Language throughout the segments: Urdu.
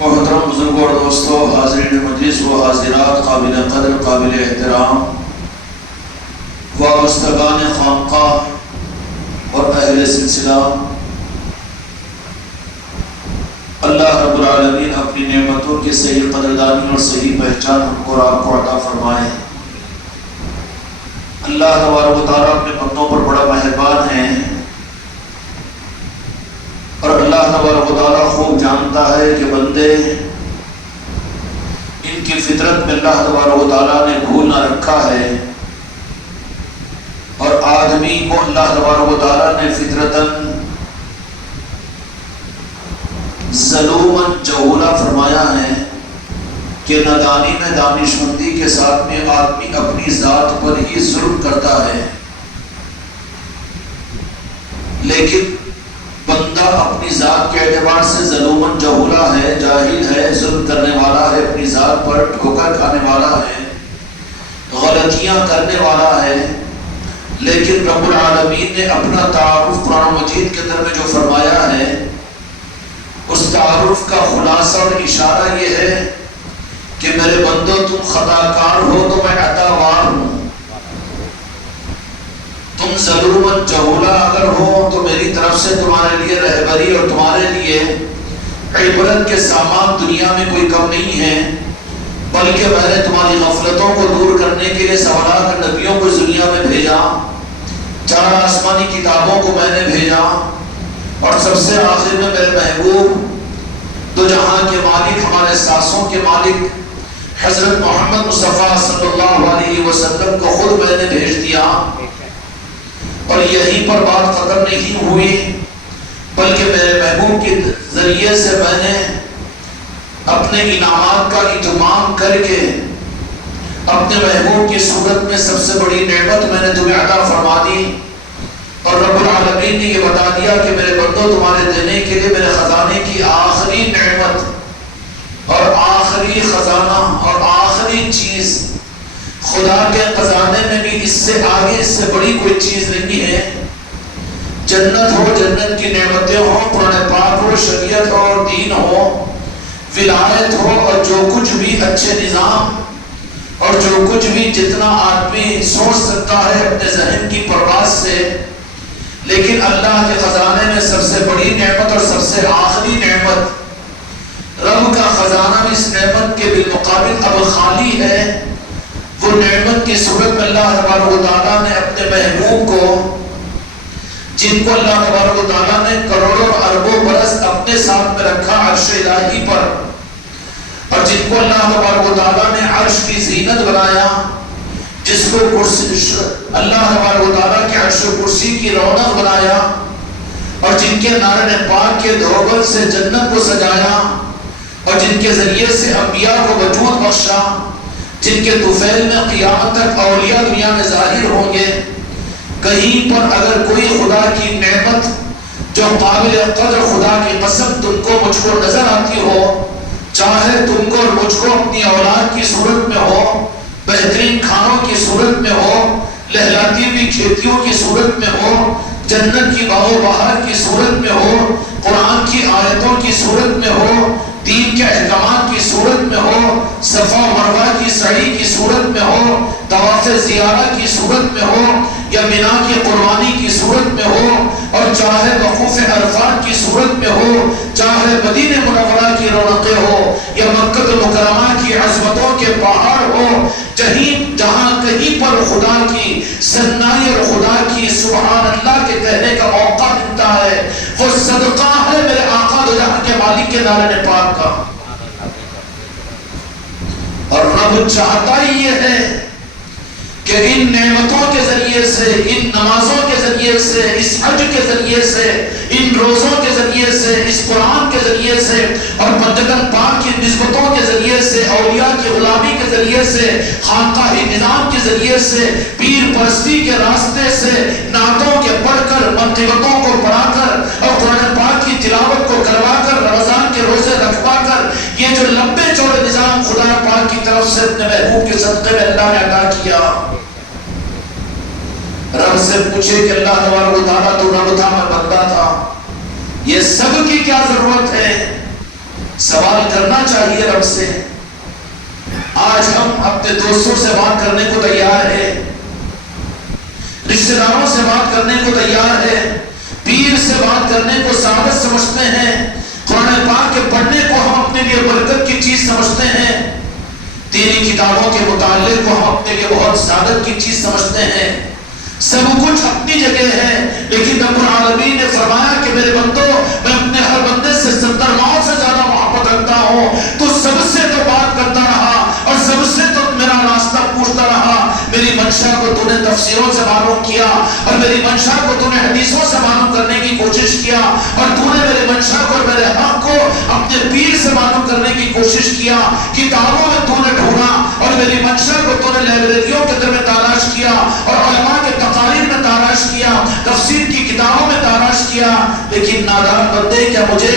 محترم بزرگوں اور دوستوں، حاضرین مجلس و حاضرات، قابل قدر قابل احترام وابستگان خانقاہ اور اہل سلسلہ، اللہ رب العالمین اپنی نعمتوں کی صحیح قدردانی اور صحیح پہچان ہم کو اور آپ کو عطا فرمائے۔ اللہ تبارک و تعالیٰ اپنے بندوں پر بڑا مہربان ہے، اور اللہ تبارک و تعالیٰ خوب جانتا ہے کہ بندے ان کی فطرت میں اللہ تبارک و تعالیٰ نے بھول نہ رکھا ہے، اور آدمی کو اللہ تبارک و تعالیٰ نے فطرتاً ظلوماً جہولا فرمایا ہے کہ نادانی میں دانشمندی کے ساتھ میں آدمی اپنی ذات پر ہی ظلم کرتا ہے، لیکن بندہ اپنی ذات کے اعتبار سے ظلوماً جہولا ہے، جاہل ہے، ظلم کرنے والا ہے، اپنی ذات پر ٹھوکر کھانے والا ہے، غلطیاں کرنے والا ہے۔ لیکن رب العالمین نے اپنا تعارف قرآن مجید کے اندر میں جو فرمایا ہے، اس تعارف کا خلاصہ اور اشارہ یہ ہے کہ میرے بندو تم خطا کار ہو تو میں عطا وار ہوں، تم ظلوماً جہولا اگر ہو تو میری طرف سے تمہارے لیے رہبری اور تمہارے لیے عبرت کے سامان دنیا میں کوئی کم نہیں ہے، بلکہ میں نے تمہاری غفلتوں کو دور کرنے کے لیے سوالات نبیوں کو دنیا میں بھیجا، 4 آسمانی کتابوں کو میں نے بھیجا، اور سب سے آخر میں میرے محبوب دو جہاں کے مالک، ہمارے سانسوں کے مالک حضرت محمد مصطفیٰ صلی اللہ علیہ وسلم کو خود میں نے بھیج دیا۔ اور یہیں پر بات ختم نہیں ہوئی، بلکہ میرے محبوب کے ذریعے سے میں نے اپنے انعامات کا اتمام کر کے اپنے محبوب کی صورت میں سب سے بڑی نعمت میں نے تمہیں عطا فرما دی، اور رب العالمین نے یہ بتا دیا کہ میرے بندوں تمہارے دینے کے لیے میرے خزانے کی آخری نعمت اور آخری خزانہ اور آخری چیز، خدا کے خزانے میں بھی اس سے آگے اس سے بڑی کوئی چیز نہیں ہے۔ جنت ہو، جنت کی نعمتیں ہو، قرآن پاک ہو، شریعت ہو اور دین ہو، ولایت ہو، اور جو کچھ بھی اچھے نظام اور جو کچھ بھی جتنا آدمی سوچ سکتا ہے اپنے ذہن کی پرواز سے، لیکن اللہ کے خزانے میں سب سے بڑی نعمت اور سب سے آخری نعمت، رب کا خزانہ اس نعمت کے بالمقابل اب خالی ہے۔ وہ نعمت کی صورت میں اللہ تبارک و تعالیٰ نے اپنے محبوب کو، جن کو اللہ تبارک و تعالیٰ نے کروڑوں اربوں برس اپنے ساتھ میں رکھا عرش الہی پر، اور جن کو اللہ تبارک و تعالیٰ نے عرش کی زینت بنایا، جس کو اللہ تبارک و تعالیٰ کے عرش و کرسی کی رونق بنایا، اور جن کے نارن پاک کے دھوبل سے جنت کو سجایا، اور جن کے ذریعے سے انبیاء کو وجود بخشا، جن کے طفیل میں قیامت تک اولیاء دنیا میں ظاہر ہوں گے۔ کہیں پر اگر کوئی خدا کی نعمت جو قابل قدر خدا کی قسم تم کو مجھ کو نظر آتی ہو، چاہے تم کو اور مجھ کو اپنی اولاد کی صورت میں ہو، بہترین کھانوں کی صورت میں ہو، لہلاتی ہوئی کھیتیوں کی صورت میں ہو، جنت کی باغ و بہار کی صورت میں ہو، قرآن کی آیتوں کی صورت میں ہو، دین کے احکامات کی صورت میں ہو، صفا و مروہ کی سعی کی صورت میں ہو، طواف زیارہ کی صورت میں ہو، یا مینا کی قربانی کی صورت میں ہو، اور چاہے وقوف عرفات کی صورت میں ہو، چاہے مدینہ منورہ کی رونقیں ہو، یا مکہ مکرمہ کی عظمتوں کے پہاڑ ہو، جہاں کہیں پر خدا کی ثنائی اور خدا کی سبحان اللہ کے کہنے کا موقع ملتا ہے، وہ صدقہ ہے میرے آقا دو جہاں کے مالک کے نارن پاک کا۔ اور رب چاہتا ہی یہ ہے کہ ان نعمتوں کے ذریعے سے، ان نمازوں کے ذریعے سے، اس حج کے ذریعے سے، ان روزوں کے ذریعے سے، اس قرآن کے ذریعے سے، اور پنجتن پاک کی نسبتوں کے ذریعے سے، اولیاء کی غلامی کے ذریعے سے، خانقاہی نظام کے ذریعے سے، پیر پرستی کے راستے سے، نعتوں کے پڑھ کر، منقبتوں کو پڑھا کر، اور قرآن پاک کی تلاوت کو کروا کر، رمضان کے روزے رکھوا کر، یہ جو لمبے چوڑے نظام خدا پاک کی طرف سے اپنے محبوب کے صدقے میں اللہ نے عطا کیا۔ رب سے پوچھے کہ اللہ تبارک و تعالیٰ تو رب تھا، میں بندہ تھا، یہ سب کی کیا ضرورت ہے؟ سوال کرنا چاہیے رب سے. آج ہم اپنے دوستوں سے بات کرنے کو تیار ہے, رشتہ داروں سے بات کرنے کو تیار ہے, پیر سے بات کرنے کو سعادت سمجھتے ہیں, قرآن پاک کے پڑھنے کو ہم اپنے لیے برکت کی چیز سمجھتے ہیں, دینی کتابوں کے مطالعے کو ہم اپنے لیے بہت سعادت کی چیز سمجھتے ہیں. سب کچھ اپنی جگہ ہے, لیکن رب العالمین نے فرمایا کہ میرے بندو, میں اپنے ہر بندے سے 70 ماؤں سے زیادہ محبت رکھتا ہوں. تو سب سے تو بات کرتا رہا اور سب سے تو میرا راستہ پوچھتا رہا. میری منشا کو تو نے تفسیروں سے معلوم کیا, اور میری منشا کو تو نے حدیثوں سے معلوم کرنے کی کوشش کیا, اور تو نے میرے منشا کو اور میرے حق کو اپنے پیر سے معلوم کرنے کی کوشش کیا. کتابوں میں تو نے ڈھونڈا, اور میری منشا کو تو نے لائبریریوں کے اندر میں تلاش کیا, اور علماء کے تقاریر میں تلاش کیا, تفسیر کی کتابوں میں تلاش کیا. لیکن نادان بندے, کیا مجھے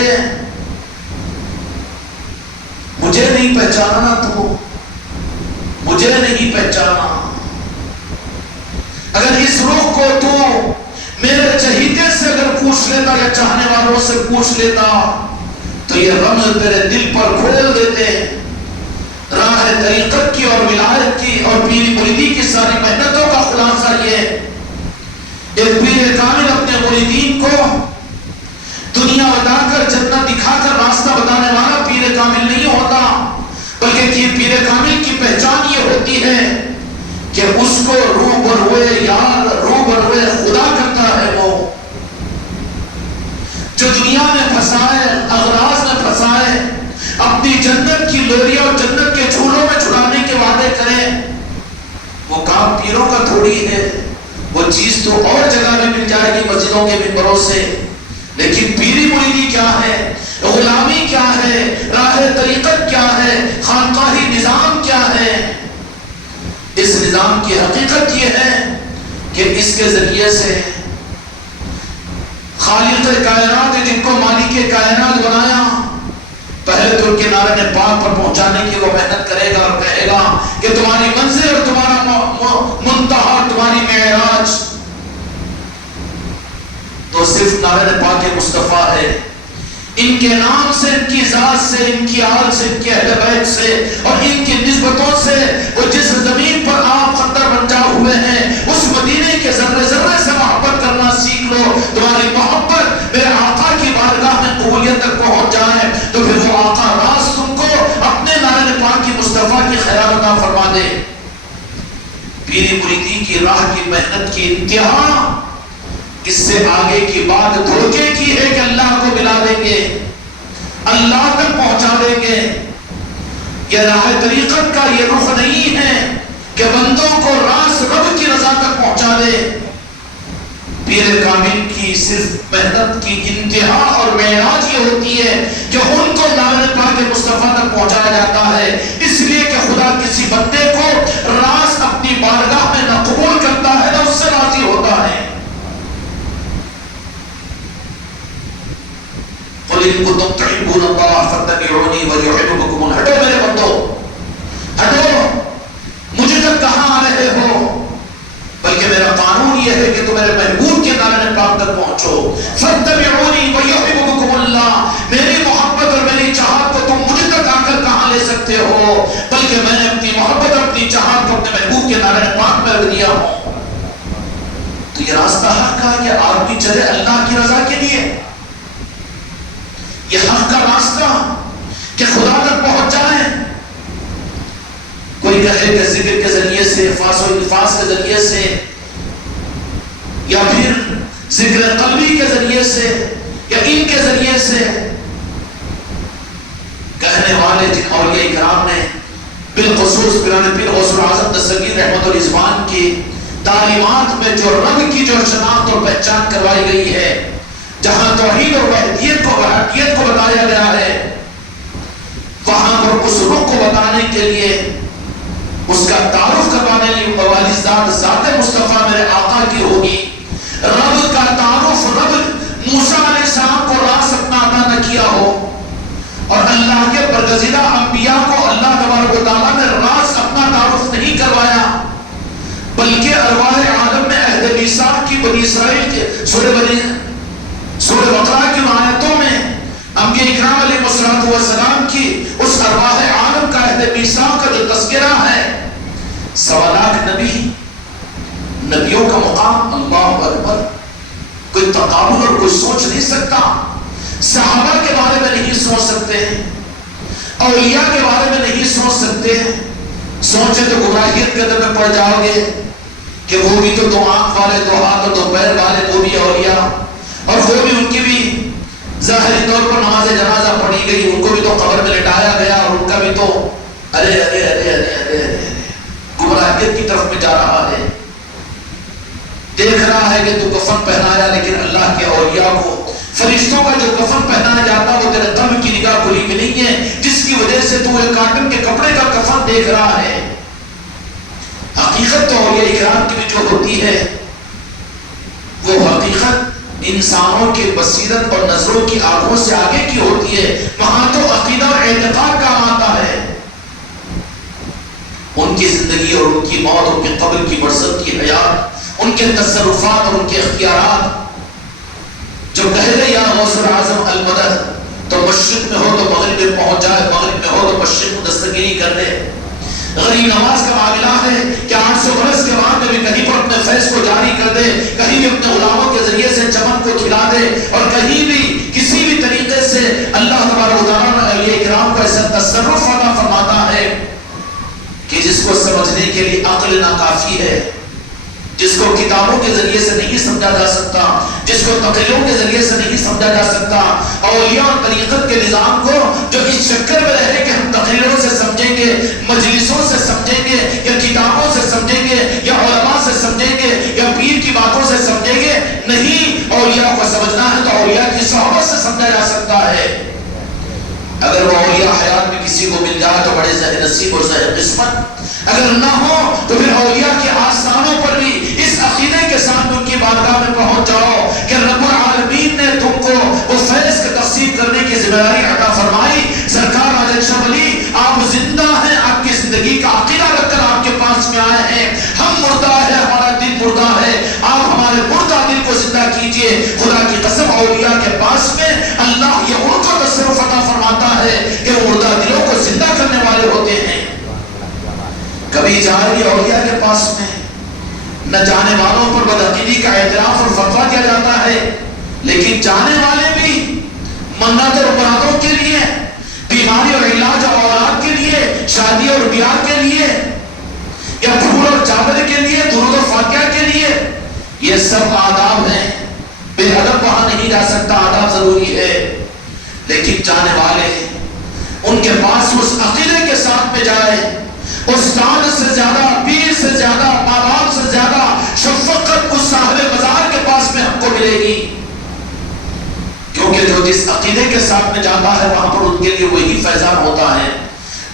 نہیں پہچانا؟ تو مجھے نہیں پہچانا. اگر اس روح کو تو میرے چہیتے سے اگر پوچھ لیتا یا چاہنے والوں سے پوچھ لیتا تو یہ رمز تیرے دل پر کھول دیتے. راہ طریقت کی اور ولایت کی اور پیری مریدی کی ساری محنتوں کا خلاصہ یہ, ایک پیر کامل اپنے مریدین کو دنیا بتا کر جنت دکھا کر راستہ بتانے والا پیر کامل نہیں ہوتا, بلکہ پیر کامل کی پہچان یہ ہوتی ہے کہ اس کو روبروئے یار, روبروئے خدا کرتا ہے. وہ جو دنیا میں پھنسائے, اغراض میں پھنسائے, اپنی جنت کی لوریاں اور جنت کے جھولوں میں چھڑانے کے وعدے کریں, وہ کام پیروں کا تھوڑی ہے. وہ چیز تو اور جگہ میں مل جائے گی, مسجدوں کے منبروں سے, لیکن پیری مریدی کیا ہے, غلامی کیا ہے, راہ طریقت کیا ہے, خانقاہی نظام کیا ہے. اس نظام کی حقیقت یہ ہے کہ اس کے ذریعے سے خالق کائنات, جن کو مالک کائنات بنایا, پہلے تو ان کے نعرے پاک پر پہنچانے کی وہ محنت کرے گا اور کہے گا کہ تمہاری منزل اور تمہارا منتہا, تمہاری معراج تو صرف نعرہ پاک مصطفیٰ ہے. ان کے نام سے, ان کی ذات سے, ان کی آل سے, ان کے اہل بیت سے اور ان کی نسبتوں سے, وہ جس زمین پر آپ خطر بنجا ہوئے ہیں اس مدینے کے ذرے ذرے سے محبت کرنا سیکھ لو. تمہاری محبت میرے آقا کی بارگاہ میں قبولیت تک پہنچ جائے تو پھر وہ آقا راز تم کو اپنے نعرہ پاک کی مصطفیٰ کی خیرات عطا فرما دے. پیری مریدی کی راہ کی محنت کی انتہا اس سے آگے کی بات دھوکے کی ہے کہ اللہ کو ملا دیں گے, اللہ تک پہنچا دیں گے. یہ راہ طریقت کا یہ رخ نہیں ہے کہ بندوں کو راز رب کی رضا تک پہنچا دے. پیر کامل کی صرف محنت کی انتہا اور معراج یہ ہوتی ہے کہ ان کو نعرہ پاک مصطفیٰ تک پہنچایا جاتا ہے, اس لیے کہ خدا کسی بندے کو راز اپنی بارگاہ میں نہ قبول کرتا ہے نہ اس سے راضی ہوتا ہے. قل ان کنتم تحبون اللہ فاتبعونی ویحببکم اللہ. ہٹو میرے بندو, ہٹو, مجھے تک کہاں آ رہے ہو, بلکہ میرا قانون یہ ہے کہ تم میرے محبوب کے نعرہ پاک تک پہنچو. فاتبعونی ویحببکم اللہ, میری محبت اور میری چاہت کو تم مجھے تک آ کر کہاں لے سکتے ہو, بلکہ میں نے اپنی محبت اور اپنی چاہت کو اپنے محبوب کے نعرہ پاک میں رکھ دیا ہوں. تو یہ راستہ حق ہے کہ آدمی چلے اللہ کی رضا کے لیے, یہ حق کا راستہ کہ خدا تک پہنچ جائے. کوئی کہے کہ ذکر کے ذریعے سے, فاس و الفاظ کے ذریعے سے, یا پھر ذکر قلبی کے ذریعے سے, یا ان کے ذریعے سے. کہنے والے جن اولیاء کرام نے بالخصوص پیران پیر غوث العظم دستگیر رحمت الرضوان کی تعلیمات میں جو رب کی جو شناخت اور پہچان کروائی گئی ہے, جہاں توحید اور وحدیت کو بتایا گیا ہے, وہاں پر اس رخ کو بتانے کے لیے, اس کا تعارف کروانے والی ذات مصطفیٰ میرے آقا کی ہوگی. رب کا تعارف رب موسیٰ علیہ السلام کو راز اپنا عطا نہ کیا ہو, اور اللہ کے برگزیدہ انبیاء کو اللہ تبارک و تعالیٰ نے راز اپنا تعارف نہیں کروایا, بلکہ ارواح عالم میں عہد میثاق کی بنی اسرائیل کے سورہ بقرہ کی آیتوں میں انبیاء اکرام علیہ السلام کوئی سوچ نہیں سکتا، صحابہ کے بارے میں نہیں سوچ سکتے، اولیاء کے بارے میں نہیں سوچ سکتے. سوچے تو گمراہیت کے اندر میں پڑ جاؤ گے کہ وہ بھی تو 2 آنکھ والے، 2 ہاتھ اور 2 پیر والے، وہ بھی اولیاء، اور وہ بھی ان کی بھی ظاہری طور پر نماز جنازہ پڑھی گئی، ان کو بھی تو قبر میں لٹایا گیا، اور ان کا بھی تو ارے ارے ارے ارے ارے ارے گمراہیت کی طرف میں جا رہا ہے. دیکھ رہا ہے کہ تو کفن پہنایا، لیکن اللہ کے اولیاء کو فرشتوں کا جو کفن پہنایا جاتا وہ تیرے قلب کی نگاہ کھلی بھی نہیں ہے، جس کی وجہ سے تو ایک کاٹن کے کپڑے کا کفن دیکھ رہا ہے. حقیقت تو اولیاء کرام کی بھی جو ہوتی ہے وہ حقیقت انسانوں کے بصیرت اور نظروں کی آنکھوں سے آگے کی ہوتی ہے. وہاں تو عقیدہ اور اعتقاد کام آتا ہے. ان کی زندگی اور ان کی موت، ان کے قبر کی برزخ کی حیات، ان کے تصرفات اور ان کے اختیارات، جو کہہ دے یا غوث الاعظم المدد تو مشرق میں ہو تو مغرب میں پہنچ جائے، مغرب میں ہو تو مشرق میں دستگیری کر دے. غریب نواز کا معاملہ ہے کہ 800 برس کے بعد میں بھی کہیں پر اپنے فیض کو جاری کر دے، کہیں بھی اپنے غلاموں کے ذریعے سے چمن کو کھلا دے، اور کہیں بھی کسی بھی طریقے سے اللہ تبارک و تعالیٰ نے اولیاء کرام کو ایسا تصرف عطا فرماتا ہے کہ جس کو سمجھنے کے لیے عقل ناکافی ہے، جس کو کتابوں کے ذریعے سے نہیں سمجھا جا سکتا، جس کو تقریروں کے ذریعے سے نہیں سمجھا جا سکتا. اولیاء اور طریقت کے نظام کو جو اس چکر میں رہے کہ ہم تقریروں سے سمجھیں گے، مجلسوں سے سمجھیں گے، یا کتابوں سے سمجھیں گے، یا علماء سے سمجھیں گے، یا پیر کی باتوں سے سمجھیں گے، نہیں. اولیاء کو سمجھنا ہے تو اولیاء کی صحبت سے سمجھا جا سکتا ہے. اگر وہ اولیاء حیات میں کسی کو مل جائے تو بڑے زہر نصیب اور زہر قسمت، اگر نہ ہو تو پھر اولیاء کے آستانوں پر بھی اس عقیدے کے ساتھ ان کی بارگاہ میں پہنچ جاؤ کہ رب العالمین نے تم کو وہ فیض کا تقسیم کرنے کی ذمہ داری عطا فرمائی. سرکار راجہ شاہ ولی آپ زندہ ہیں، آپ کی زندگی کا عقیدہ رکھ کر آپ کے پاس میں آئے ہیں. ہم مردہ ہے، ہمارا دل مردہ ہے، آپ ہمارے مردہ دل کو زندہ کیجئے. خدا کی قسم اولیاء کے پاس میں اللہ یہ ان کو تصرف عطا فرماتا ہے کہ وہ مردہ دلوں کو زندہ کرنے والے ہوتے ہیں. کبھی جائے گی اولیاء کے پاس میں، نہ جانے والوں پر بدعقیدی کا اعتراف اور فتویٰ کیا جاتا ہے، لیکن جانے والے بھی منت اور مرادوں کے لیے، بیماری اور علاج اور اولاد کے لیے، شادی اور بیاہ کے لیے، یا پھول اور چادر کے لیے، درود و فاتحہ کے لیے، یہ سب آداب ہیں. بے ادب وہاں نہیں جا سکتا، آداب ضروری ہے. لیکن جانے والے ان کے پاس اس عقیدے کے ساتھ میں جائے، استاد سے زیادہ، پیر سے زیادہ، ماں باپ سے زیادہ شفقت اس صاحب مزار کے پاس میں ہم کو ملے گی. کیونکہ جو جس عقیدے کے ساتھ میں جاتا ہے وہاں پر ان کے لیے وہی فیضان ہوتا ہے.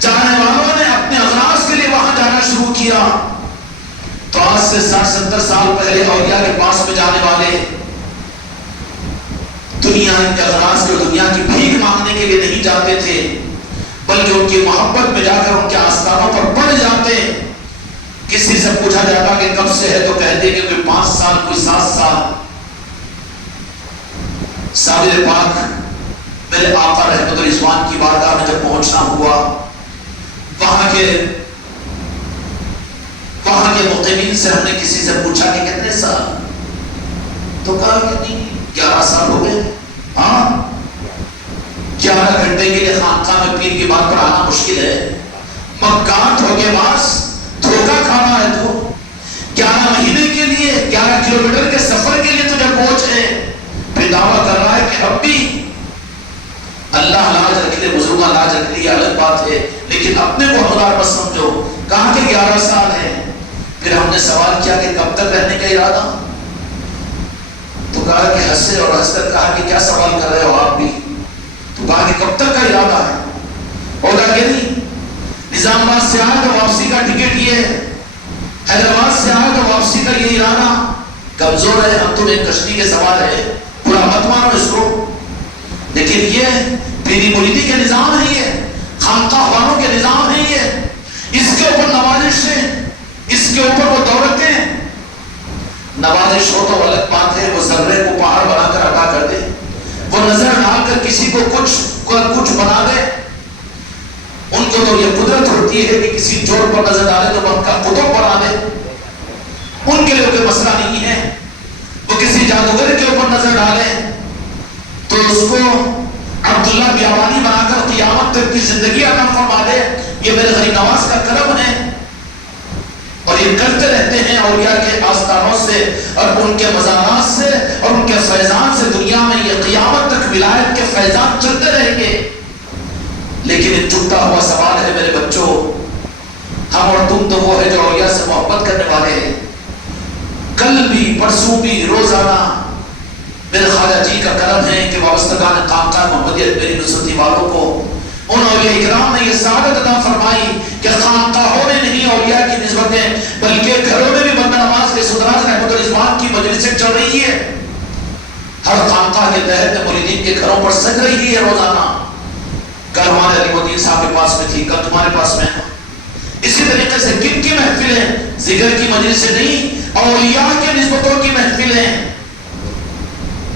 جانے والوں نے اپنے اغراض کے لیے وہاں جانا شروع کیا تو آج سے 60-70 سال پہلے اولیاء کے پاس میں جانے والے دنیا کے اغراض کے، دنیا کی بھیک مانگنے کے لیے نہیں جاتے تھے، بلکہ ان کی محبت میں جا کر ان کے آستانوں پر پڑ جاتے. کسی سے پوچھا جاتا کہ کب سے ہے تو کہتے کہ کوئی 5 سال، کوئی 7 سال. صابر پاک میرے آقا رحمت الرضوان کی بارگاہ میں جب پہنچنا ہوا، وہاں کے مقیمین سے ہم نے کسی سے پوچھا کہ کتنے سال، تو کہا کہ نہیں 11 سال ہو گئے. ہاں 11 گھنٹے کے لیے خانقاہ میں پیر کی بات پر آنا مشکل ہے، مکان دھوکے باز، دھوکہ کھانا ہے. تو 11 مہینے کے لیے، 11 کلومیٹر کے سفر کے لیے تجھے پہنچ ہے، پھر دعویٰ کر رہا ہے کہ اب بھی اللہ لاج رکھ لے، بزرگاں لاج رکھ لی، الگ بات ہے، لیکن اپنے کو حقدار مت سمجھو. کہاں کہ 11 سال ہے. پھر ہم نے سوال کیا کہ کب تک رہنے کا ارادہ، تو کہا کہ ہنسے اور ہنس کر کہا کہ کیا سوال کر رہے ہو آپ بھی. تو کہا کہ کب تک کا ارادہ ہے. ہوگا کہ نہیں، نظام آباد سے آئے تو واپسی کا ٹکٹ یہ ہے، حیدرآباد سے آئے تو واپسی کا یہ ارادہ. کمزور ہے، ہم تو ایک کشتی کے سوار ہے، پورا مت مانو اس کو. لیکن یہ پیری مریدی کے نظام ہے، یہ خانقاہ والوں کے نظام ہے، یہ اس کے اوپر نوازشیں، اس کے اوپر وہ دولتیں. نوازش ہو تو الگ بات ہے، وہ ذرے کو پہاڑ بنا کر عطا کر دے، وہ نظر ڈال کر کسی کو کچھ بنا دے. ان کو تو یہ قدرت ہوتی ہے کہ کسی چور پر نظر ڈالے تو وقت کا قطب بنا دے. ان کے لیے کوئی مسئلہ نہیں ہے. وہ کسی جادوگر کے اوپر نظر ڈالے تو اس کو عبداللہ بیابانی بنا کر قیامت تک کی زندگی عطا فرما دے، یہ میرے غریب نواز کا کرم ہے۔ اور یہ کرتے رہتے ہیں اولیاء کے آستانوں سے اور ان کے مزارات سے اور ان کے فیضان سے دنیا میں یہ قیامت تک ولایت کے فیضان چلتے رہیں گے۔ لیکن ایک چھٹا ہوا سوال ہے میرے بچوں، ہم اور تم تو وہ ہے جو اولیاء سے محبت کرنے والے ہیں، کل بھی پرسوں بھی روزانہ میرے خواجہ جی کا کرم ہے کہ وابستگان خانقاہ محمدیت میری نصرتی والوں کو ان اولیاء اکرام نے یہ سعادت عطا فرمائی کہ خانقاہوں میں نہیں اولیاء کی نسبتیں بلکہ گھروں میں بھی بندہ نواز کے سدراج رحمت الرضوان کی مجلسیں چل رہی ہے۔ ہر خانقاہ کے تحت مریدین کے گھروں پر سج رہی ہے روزانہ۔ کل ہمارے علی الدین صاحب کے پاس میں تھی، کل تمہارے پاس میں ہے۔ اسی طریقے سے کن کی محفلیں؟ ذکر کی مجلسیں نہیں، اولیاء کے نسبتوں کی محفلیں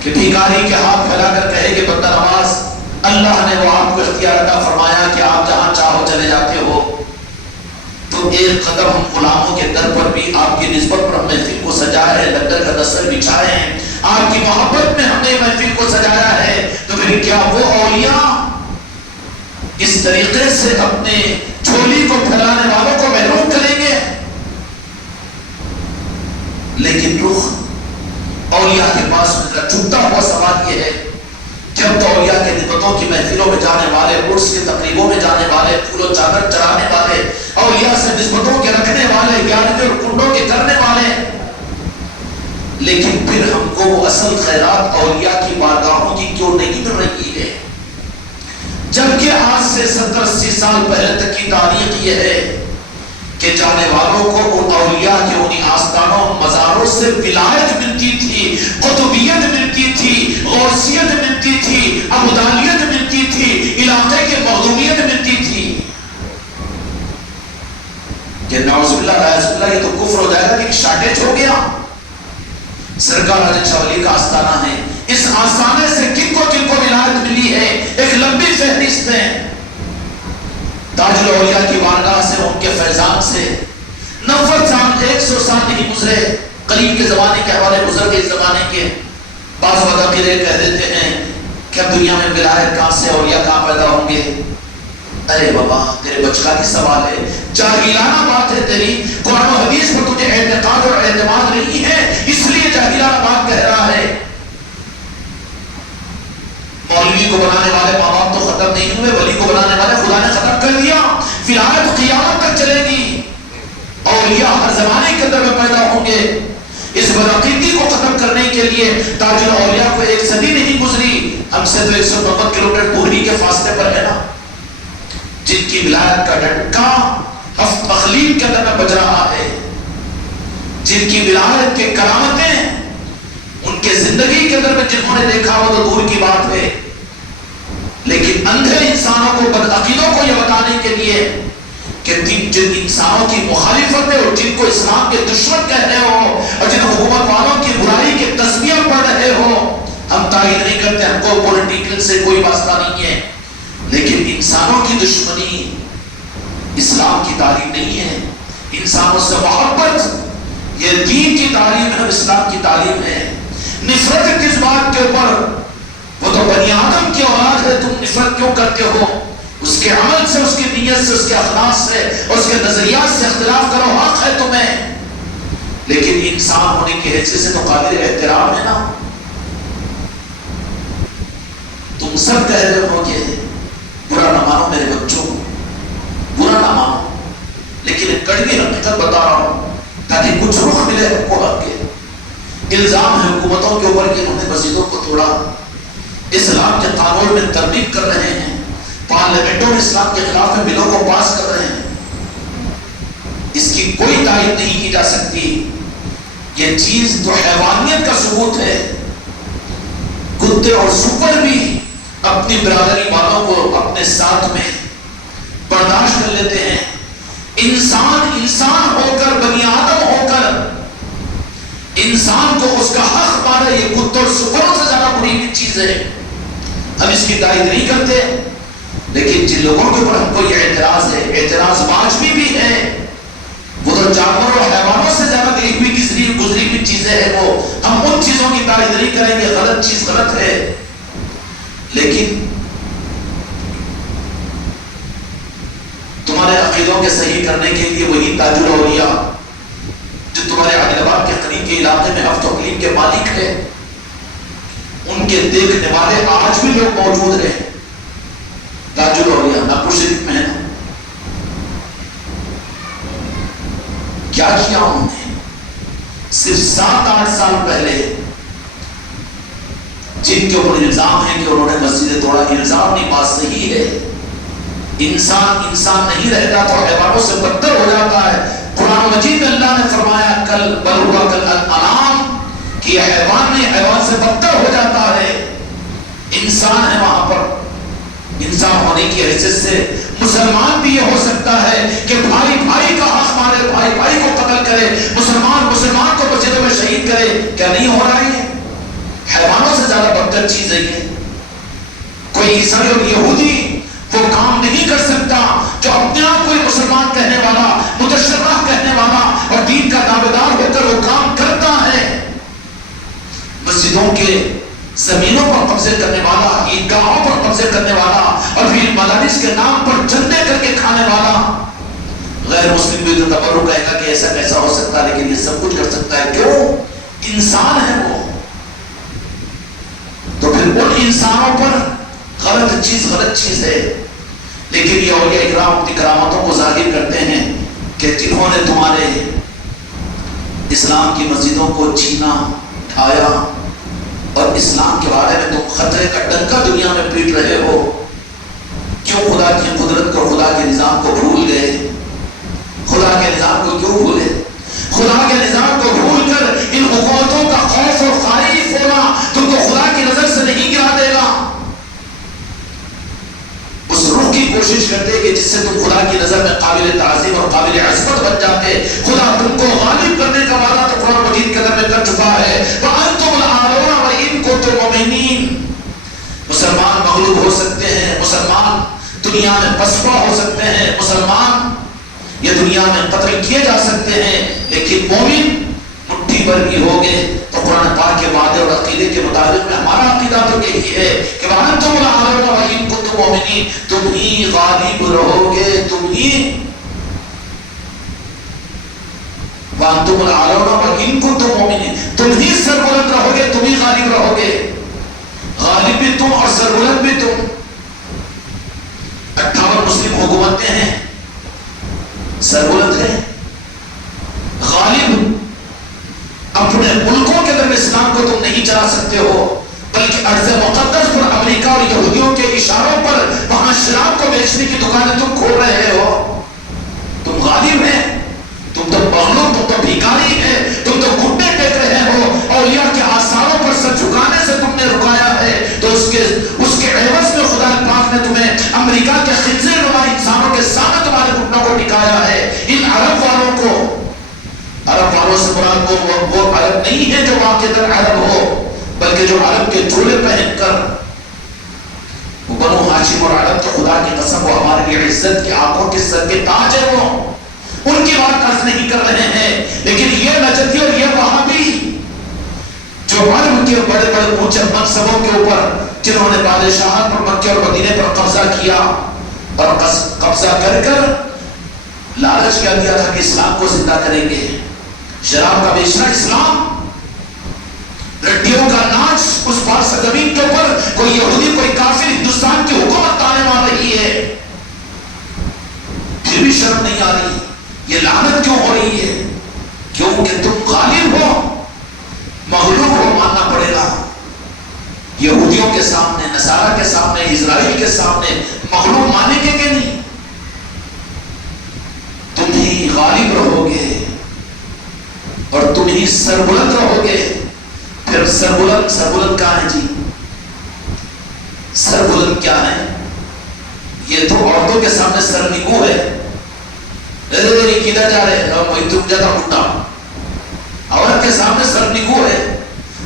کہ بھیکاری کے ہاتھ پھیلا کر کہے کہ بندہ نواز اللہ نے وہ آپ کو اختیار عطا فرمایا کہ آپ جہاں چاہو چلے جاتے ہو، تو ایک قدم ہم غلاموں کے در پر بھی آپ کی نسبت پر ہم محفل کو سجائے ہیں، لنگر کا دستر بچھائے ہیں، آپ کی محبت میں ہم نے محفل کو سجایا ہے۔ تو پھر کیا وہ اولیاء اس طریقے سے اپنے جھولی کو پھیلانے والوں کو محروم کریں گے؟ لیکن رخ اولیاء کے پاس میرا چھٹا ہوا سوال یہ ہے، جب تو اولیاء کے نسبتوں کی محفلوں میں جانے والے، عرس کی تقریبوں میں جانے والے، پھول و چادر چڑھانے والے، اولیاء سے نسبتوں کے رکھنے والے، گیارہویں اور کنڈوں کے کرنے والے، لیکن پھر ہم کو وہ اصل خیرات اولیاء کی بارگاہوں کی کیوں نہیں مل رہی ہے؟ جبکہ آج سے 70-80 سال پہلے تک کی تاریخ یہ ہے کہ جانے والوں کو ان اولیاء کے انہی آستانوں مزاروں سے ولایت ملتی تھی، قطبیت ملتی تھی، غوثیت ملتی تھی، ابدالیت ملتی تھی، علاقے کی مخدومیت ملتی تھی۔ کہ نعوذ باللہ رائز باللہ یہ تو کفر ہو جائے گا کہ شارٹیج ہو گیا۔ سرکار حضرت شاہ ولی کا آستانہ ہے، اس آستانے سے کن کو ولایت ملی ہے؟ ایک لمبی فہرست ہے۔ تاج الاولیاء کی بارگاہ سے، ان کے فیضان سے 90 سال 100 سال نہیں گزرے، قریب کے زمانے کے حوالے گزر کے اس زمانے کے بعض وقیرے کہہ دیتے ہیں کہ اب دنیا میں ولایت کہاں سے، اولیاء کہاں پیدا ہوں گے؟ ارے بابا تیرے بچگانی سوال ہے، جاہلانہ بات ہے تیری، قرآن و حدیث پر تجھے اعتقاد اور اعتماد نہیں ہے اس لیے جاہلانہ بات کہہ رہا ہے۔ مولوی کو بنانے والے ماں باپ تو ختم نہیں ہوئے، ولی کو بنانے والے خدا نے ختم کر دیا، ولایت قیامت تک چلے گی، اولیاء ہر زمانے کے اندر میں پیدا ہوں گے۔ اس بدعقیدگی کو ختم کرنے کے لیے تاج الاولیاء کو 1 صدی نہیں گزری، ہم سے تو 190 کلومیٹر دوری کے فاصلے پر ہے نا، جن کی ولایت کا ڈنکا ہفت اقلیم کے اندر میں بج رہا ہے، جن کی ولایت کے کرامتیں ان کے زندگی کے اندر میں جنہوں نے دیکھا وہ تو دور کی بات ہے، لیکن اندھے انسانوں کو، بدعقیدوں کو یہ بتانے کے لیے کہ جن انسانوں کی مخالفت ہے اور جن کو اسلام کے دشمن کہہ رہے ہو اور جن حکومت والوں کی برائی کے تسبیح پڑھ رہے ہو، ہم تائید نہیں کرتے، ہم کو پولیٹیکل سے کوئی واسطہ نہیں ہے، لیکن انسانوں کی دشمنی اسلام کی تعلیم نہیں ہے، انسانوں سے محبت یہ دین کی تعلیم ہے، اسلام کی تعلیم ہے۔ نفرت کس بات کے اوپر؟ وہ تو بنی آدم کی اولاد ہے، تم نفرت کیوں کرتے ہو؟ اس کے عمل سے، اس کی نیت سے، اس کے اخلاق سے اور اس کے نظریات سے اختلاف کرو، حق ہے تمہیں، لیکن انسان ہونے کی حیثیت سے تو قابل احترام ہے نا۔ تم سب کہہ رہے ہو کہ برا نہ مانو میرے بچوں، برا نہ مانو، لیکن ایک کڑوی حقیقت بتا رہا ہوں تاکہ کچھ رخ ملے حق کو حق کے۔ الزام ہے حکومتوں کے اوپر کہ انہوں نے مسجدوں کو توڑا، اسلام کے قانون میں ترمیم کر رہے ہیں، پارلیمنٹوں میں اسلام کے خلاف میں بلوں کو پاس کر رہے ہیں، اس کی کوئی تائید نہیں کی جا سکتی۔ یہ چیز تو حیوانیت کا ثبوت ہے، کتے اور سور بھی اپنی برادری والوں کو اپنے ساتھ میں برداشت کر لیتے ہیں، انسان انسان ہو کر، بنی آدم ہو کر انسان کو اس کا حق مارے، یہ کتوں اور سوروں سے زیادہ بری چیز ہے۔ ہم اس کی تائید نہیں کرتے، لیکن جن لوگوں کے اوپر ہم کو یہ اعتراض ہے، اعتراض واجبی بھی ہے، وہ تو جانوروں اور حیوانوں سے زیادہ دیکھی ہوئی گزری ہوئی چیزیں ہیں، وہ ہم ان چیزوں کی تائید نہیں کریں گے، غلط چیز غلط ہے، لیکن تمہارے عقیدوں کے صحیح کرنے کے لیے وہی تاج الاولیاء جو تمہارے عادل آباد کے قریب کے علاقے میں ہفت و اقلیم کے مالک ہے، ان کے دیکھنے والے آج بھی لوگ موجود رہے. تاج الاولیاء ناگپور شریف میں ہے. کیا کیا انہوں نے؟ صرف 7-8 سال پہلے جن کے اوپر الزام ہے کہ انہوں نے مسجد توڑا، الزام نہیں، بات صحیح ہے. انسان نہیں رہتا تو حیوانوں سے بدتر ہو جاتا ہے. قرآن مجید میں اللہ نے فرمایا کل بل ہوا کل الانعام، کہ یہ حیوان نہیں، حیوان سے بدتر ہو جاتا ہے. انسان ہے وہاں پر. انسان ہونے کی حیثیت سے مسلمان بھی یہ ہو سکتا ہے کہ بھائی بھائی کا حق مارے، بھائی بھائی کو قتل کرے، مسلمان کو مسجدوں میں شہید کرے. کیا نہیں ہو رہا ہے؟ حیوانوں سے زیادہ بدتر چیز ہے یہ. کوئی عیسائی اور یہودی وہ کام نہیں کر سکتا جو اپنے آپ کو مسلمان کہنے والا، متشرع کہنے والا اور دین کا دعویدار ہو کر وہ کام کرتا ہے. مسجدوں کے زمینوں پر قبضے کرنے والا، عیدگاہوں پر قبضے کرنے والا اور پھر مدارس کے نام پر چندے کر کے کھانے والا. غیر مسلم بھی تو تبرک کہے گا کہ ایسا کیسا ہو سکتا ہے، لیکن یہ سب کچھ کر سکتا ہے. کیوں؟ انسان ہے وہ. تو پھر ان انسانوں پر غلط چیز ہے. لیکن یہ اولیاء اکرام اپنی کرامتوں کو ظاہر کرتے ہیں کہ جنہوں نے تمہارے اسلام کی مسجدوں کو چھینا، ڈھایا اور اسلام کے بارے میں تم خطرے کا ڈنکا دنیا میں پیٹ رہے ہو. کیوں خدا کی قدرت کو، خدا کے نظام کو بھول گئے؟ خدا کے نظام کو کیوں بھولے؟ خدا کے نظام کو بھول کر ان حکومتوں کا خوف اور خائف ہونا تم کو خدا کی نظر سے نہیں گرا دے گا. اس روح کی کوشش کرتے کہ جس سے تم خدا کی نظر میں قابل تعظیم اور قابل عظمت بن جاتے. خدا تم کو غالب کرنے کا وعدہ تو قرآن مجید کے اندر میں کر چکا ہے. وَأَنْتُمُ الْأَعْلَوْنَ وَإِن كُنتُم مُؤْمِنِينَ. مسلمان مغلوب ہو سکتے ہیں، مسلمان دنیا میں پسپا ہو سکتے ہیں، مسلمان یہ دنیا میں قتل کیے جا سکتے ہیں، لیکن مومن مٹھی بھر بھی ہوگے. تو قرآن پاک کے وعدے اور عقیدے کے مطابق میں ہمارا عقیدہ تو یہی ہے کہ وَأَنْتُمُ الْأَعْلَوْنَ وَإِن كُنتُم مُؤْمِنِينَ. تم ہی غالب رہو گے، تم ہی وَأَنْتُمُ الْأَعْلَوْنَ وَإِن كُنتُم مُؤْمِنِينَ. تم ہی سربلند رہو گے، تم ہی غالب رہو گے. غالب بھی تم اور سربلند بھی تم. 58 مسلم حکومتیں ہیں، سربلند ہیں، غالب. اپنے ملکوں کے اندر اسلام کو تم نہیں چلا سکتے ہو، بلکہ ارض مقدس پر امریکہ اور یہودیوں کے اشاروں پر وہاں شراب کو بیچنے کی دکانیں تم کھول رہے ہو. تم غالب ہیں، تم تو مغلوب، تم تو بھیکاری ہے، تم تو گھٹنے ٹیک رہے ہو. اولیاء کے آثاروں پر سر جھکانے سے تم نے رکایا ہے. تو اس کے عوض میں خدا پاک نے تمہیں امریکہ کے خنزیر نما انسانوں کے سامنے تمہارے گھٹنوں کو ٹکایا ہے. ان عرب والوں کو، عرب والوں سے مراد وہ عرب نہیں ہے جو واقعتاً عرب ہو، بلکہ جو عرب کے جوڑے پہن کر وہ بنو ہاشم اور عرب تو خدا کی قسم وہ ہمارے لیے عزت کی آنکھوں کے سر کے تاج ہے. وہ ان کی بات عرض نہیں کر رہے ہیں، لیکن یہ نجدی اور یہ وہابی جو عرب کے بڑے بڑے اونچے منصبوں کے اوپر جنہوں نے بادشاہت پر مکہ اور مدینے پر قبضہ کیا اور قبضہ کر لالچ کیا دیا تھا کہ اسلام کو زندہ کریں گے. شراب کا بیچنا اسلام، رڈیوں کا ناچ اس بار سرزمین کے اوپر کوئی یہودی کوئی کافر ہندوستان کی حکومت تانے مار رہی ہے، پھر بھی شرم نہیں آ رہی. یہ لعنت کیوں ہو رہی ہے؟ کیونکہ تم غالب ہو، مغلوب ہو ماننا پڑے گا. یہودیوں کے سامنے، نصارہ کے سامنے، اسرائیل کے سامنے مغلوب مانیں گے کہ نہیں؟ تم ہی غالب رہو گے اور تم ہی سربلند رہو گے. پھر سربلند کیا ہے جی؟ سربلند کیا ہے؟ یہ تو عورتوں کے سامنے سرنگو ہے. کدھر جا رہے ہیں؟ تم جاتا اٹھا. عورت کے سامنے سرنگو ہے.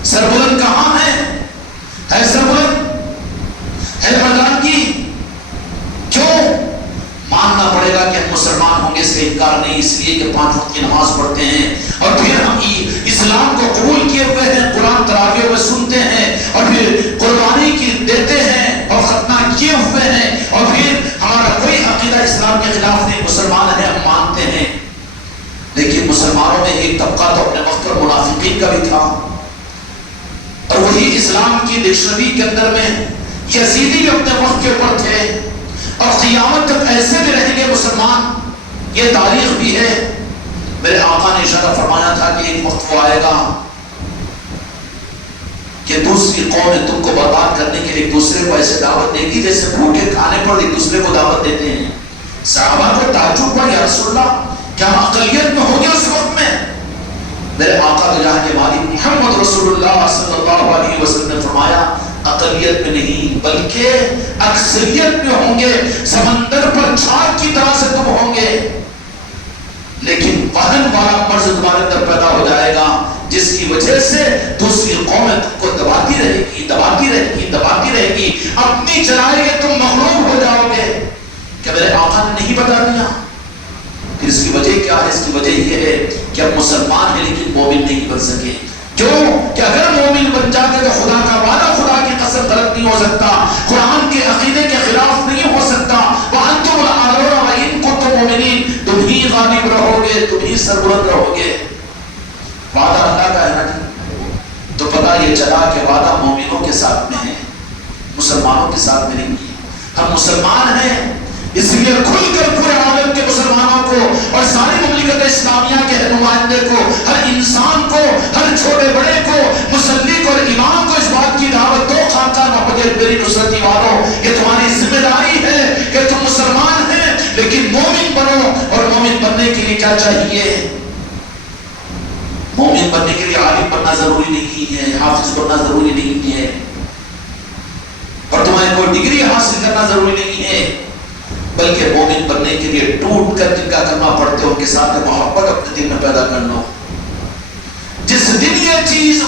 سربلند کہاں ہے؟ سربلند ہے مردانگی. کیوں؟ ماننا پڑے گا کہ ہم مسلمان ہوں گے، اس کا انکار نہیں، اس لیے کہ 5 وقت کی نماز پڑھتے ہیں اور پھر ہم اسلام کو قبول کیے ہوئے ہیں، قرآن تراویح میں سنتے ہیں اور پھر قربانی کی دیتے ہیں ختنہ کیے ہوئے ہیں اور پھر ہمارا کوئی عقیدہ اسلام کے خلاف نہیں، مسلمان ہیں، ہم مانتے ہیں. لیکن مسلمانوں میں ایک طبقہ تو اپنے وقت پر منافقین کا بھی تھا، اور وہی اسلام کی ڈکشنری کے اندر میں یزیدی بھی اپنے وقت کے اوپر تھے، اور قیامت تک ایسے بھی رہیں گے مسلمان. یہ تاریخ بھی ہے. میرے آقا نے ارشاد فرمایا تھا کہ ایک وقت وہ آئے گا کہ دوسری قوم تم کو برباد کرنے کے لیے ایک دوسرے کو ایسے دعوت دے گی جیسے بھوکے کھانے پر ایک دوسرے کو دعوت دیتے ہیں. صحابہ کو تعجب ہوا، یا رسول اللہ کیا ہم اقلیت میں ہوں گے اس وقت میں؟ میرے آقا تو جہاں کے مالک محمد رسول اللہ صلی اللہ علیہ وسلم نے فرمایا اقلیت میں نہیں بلکہ اکثریت میں ہوں گے. سمندر پر چھاگ کی طرح سے تم ہوں گے، لیکن وہن والا مرض تمہارے اندر پیدا ہو جائے گا جس کی وجہ سے دوسری قوم کو دباتی رہے گی، دباتی رہے گی، دباتی رہے گی، اپنی چلائے گے، تم مغلوب ہو جاؤ گے. کہ میرے آقا نے نہیں بتا دیا؟ پھر اس کی وجہ کیا ہے؟ اس کی وجہ یہ ہے کہ اب مسلمان ہیں لیکن مومن نہیں بن سکے. کیوں کہ اگر مومن بن جاتے تو خدا کا وعدہ، خدا کی قسم غلط نہیں ہو سکتا، قرآن کے عقیدے کے خلاف نہیں ہو سکتا. وَأَنْتُمُ الْأَعْلَوْنَ وَإِن كُنتُم مُؤْمِنِينَ، تم ہی غالب رہو گے، تم ہی سربلند رہو گے. وعدہ اللہ کا ہے نا جی. تو پتہ یہ چلا کہ وعدہ مومنوں کے ساتھ میں ہے، مسلمانوں کے ساتھ میں نہیں ہے. ہم مسلمان ہیں، اس لیے کھل کر پورے عالم کے مسلمانوں کو اور ساری مملکت اسلامیہ کے نمائندے کو، ہر انسان کو، ہر چھوٹے بڑے کو، مصلی کو اور امام کو اس بات کی دعوت دو، خاکہ محمد میری نصرتی والوں، یہ تمہاری ذمہ داری ہے کہ تم مسلمان ہیں لیکن مومن بنو. اور مومن بننے کے لیے کیا چاہیے؟ مومن بننے کے لیے عالم بننا ضروری نہیں ہے، حافظ بننا ضروری نہیں ہے، اور تمہیں کوئی ڈگری حاصل کرنا ضروری نہیں ہے، بلکہ مومن بننے کے لیے ٹوٹ کر جن کا کرنا پڑتے ہو ان کے ساتھ محبت اپنے دل میں پیدا کر لو. جس دن یہ چیز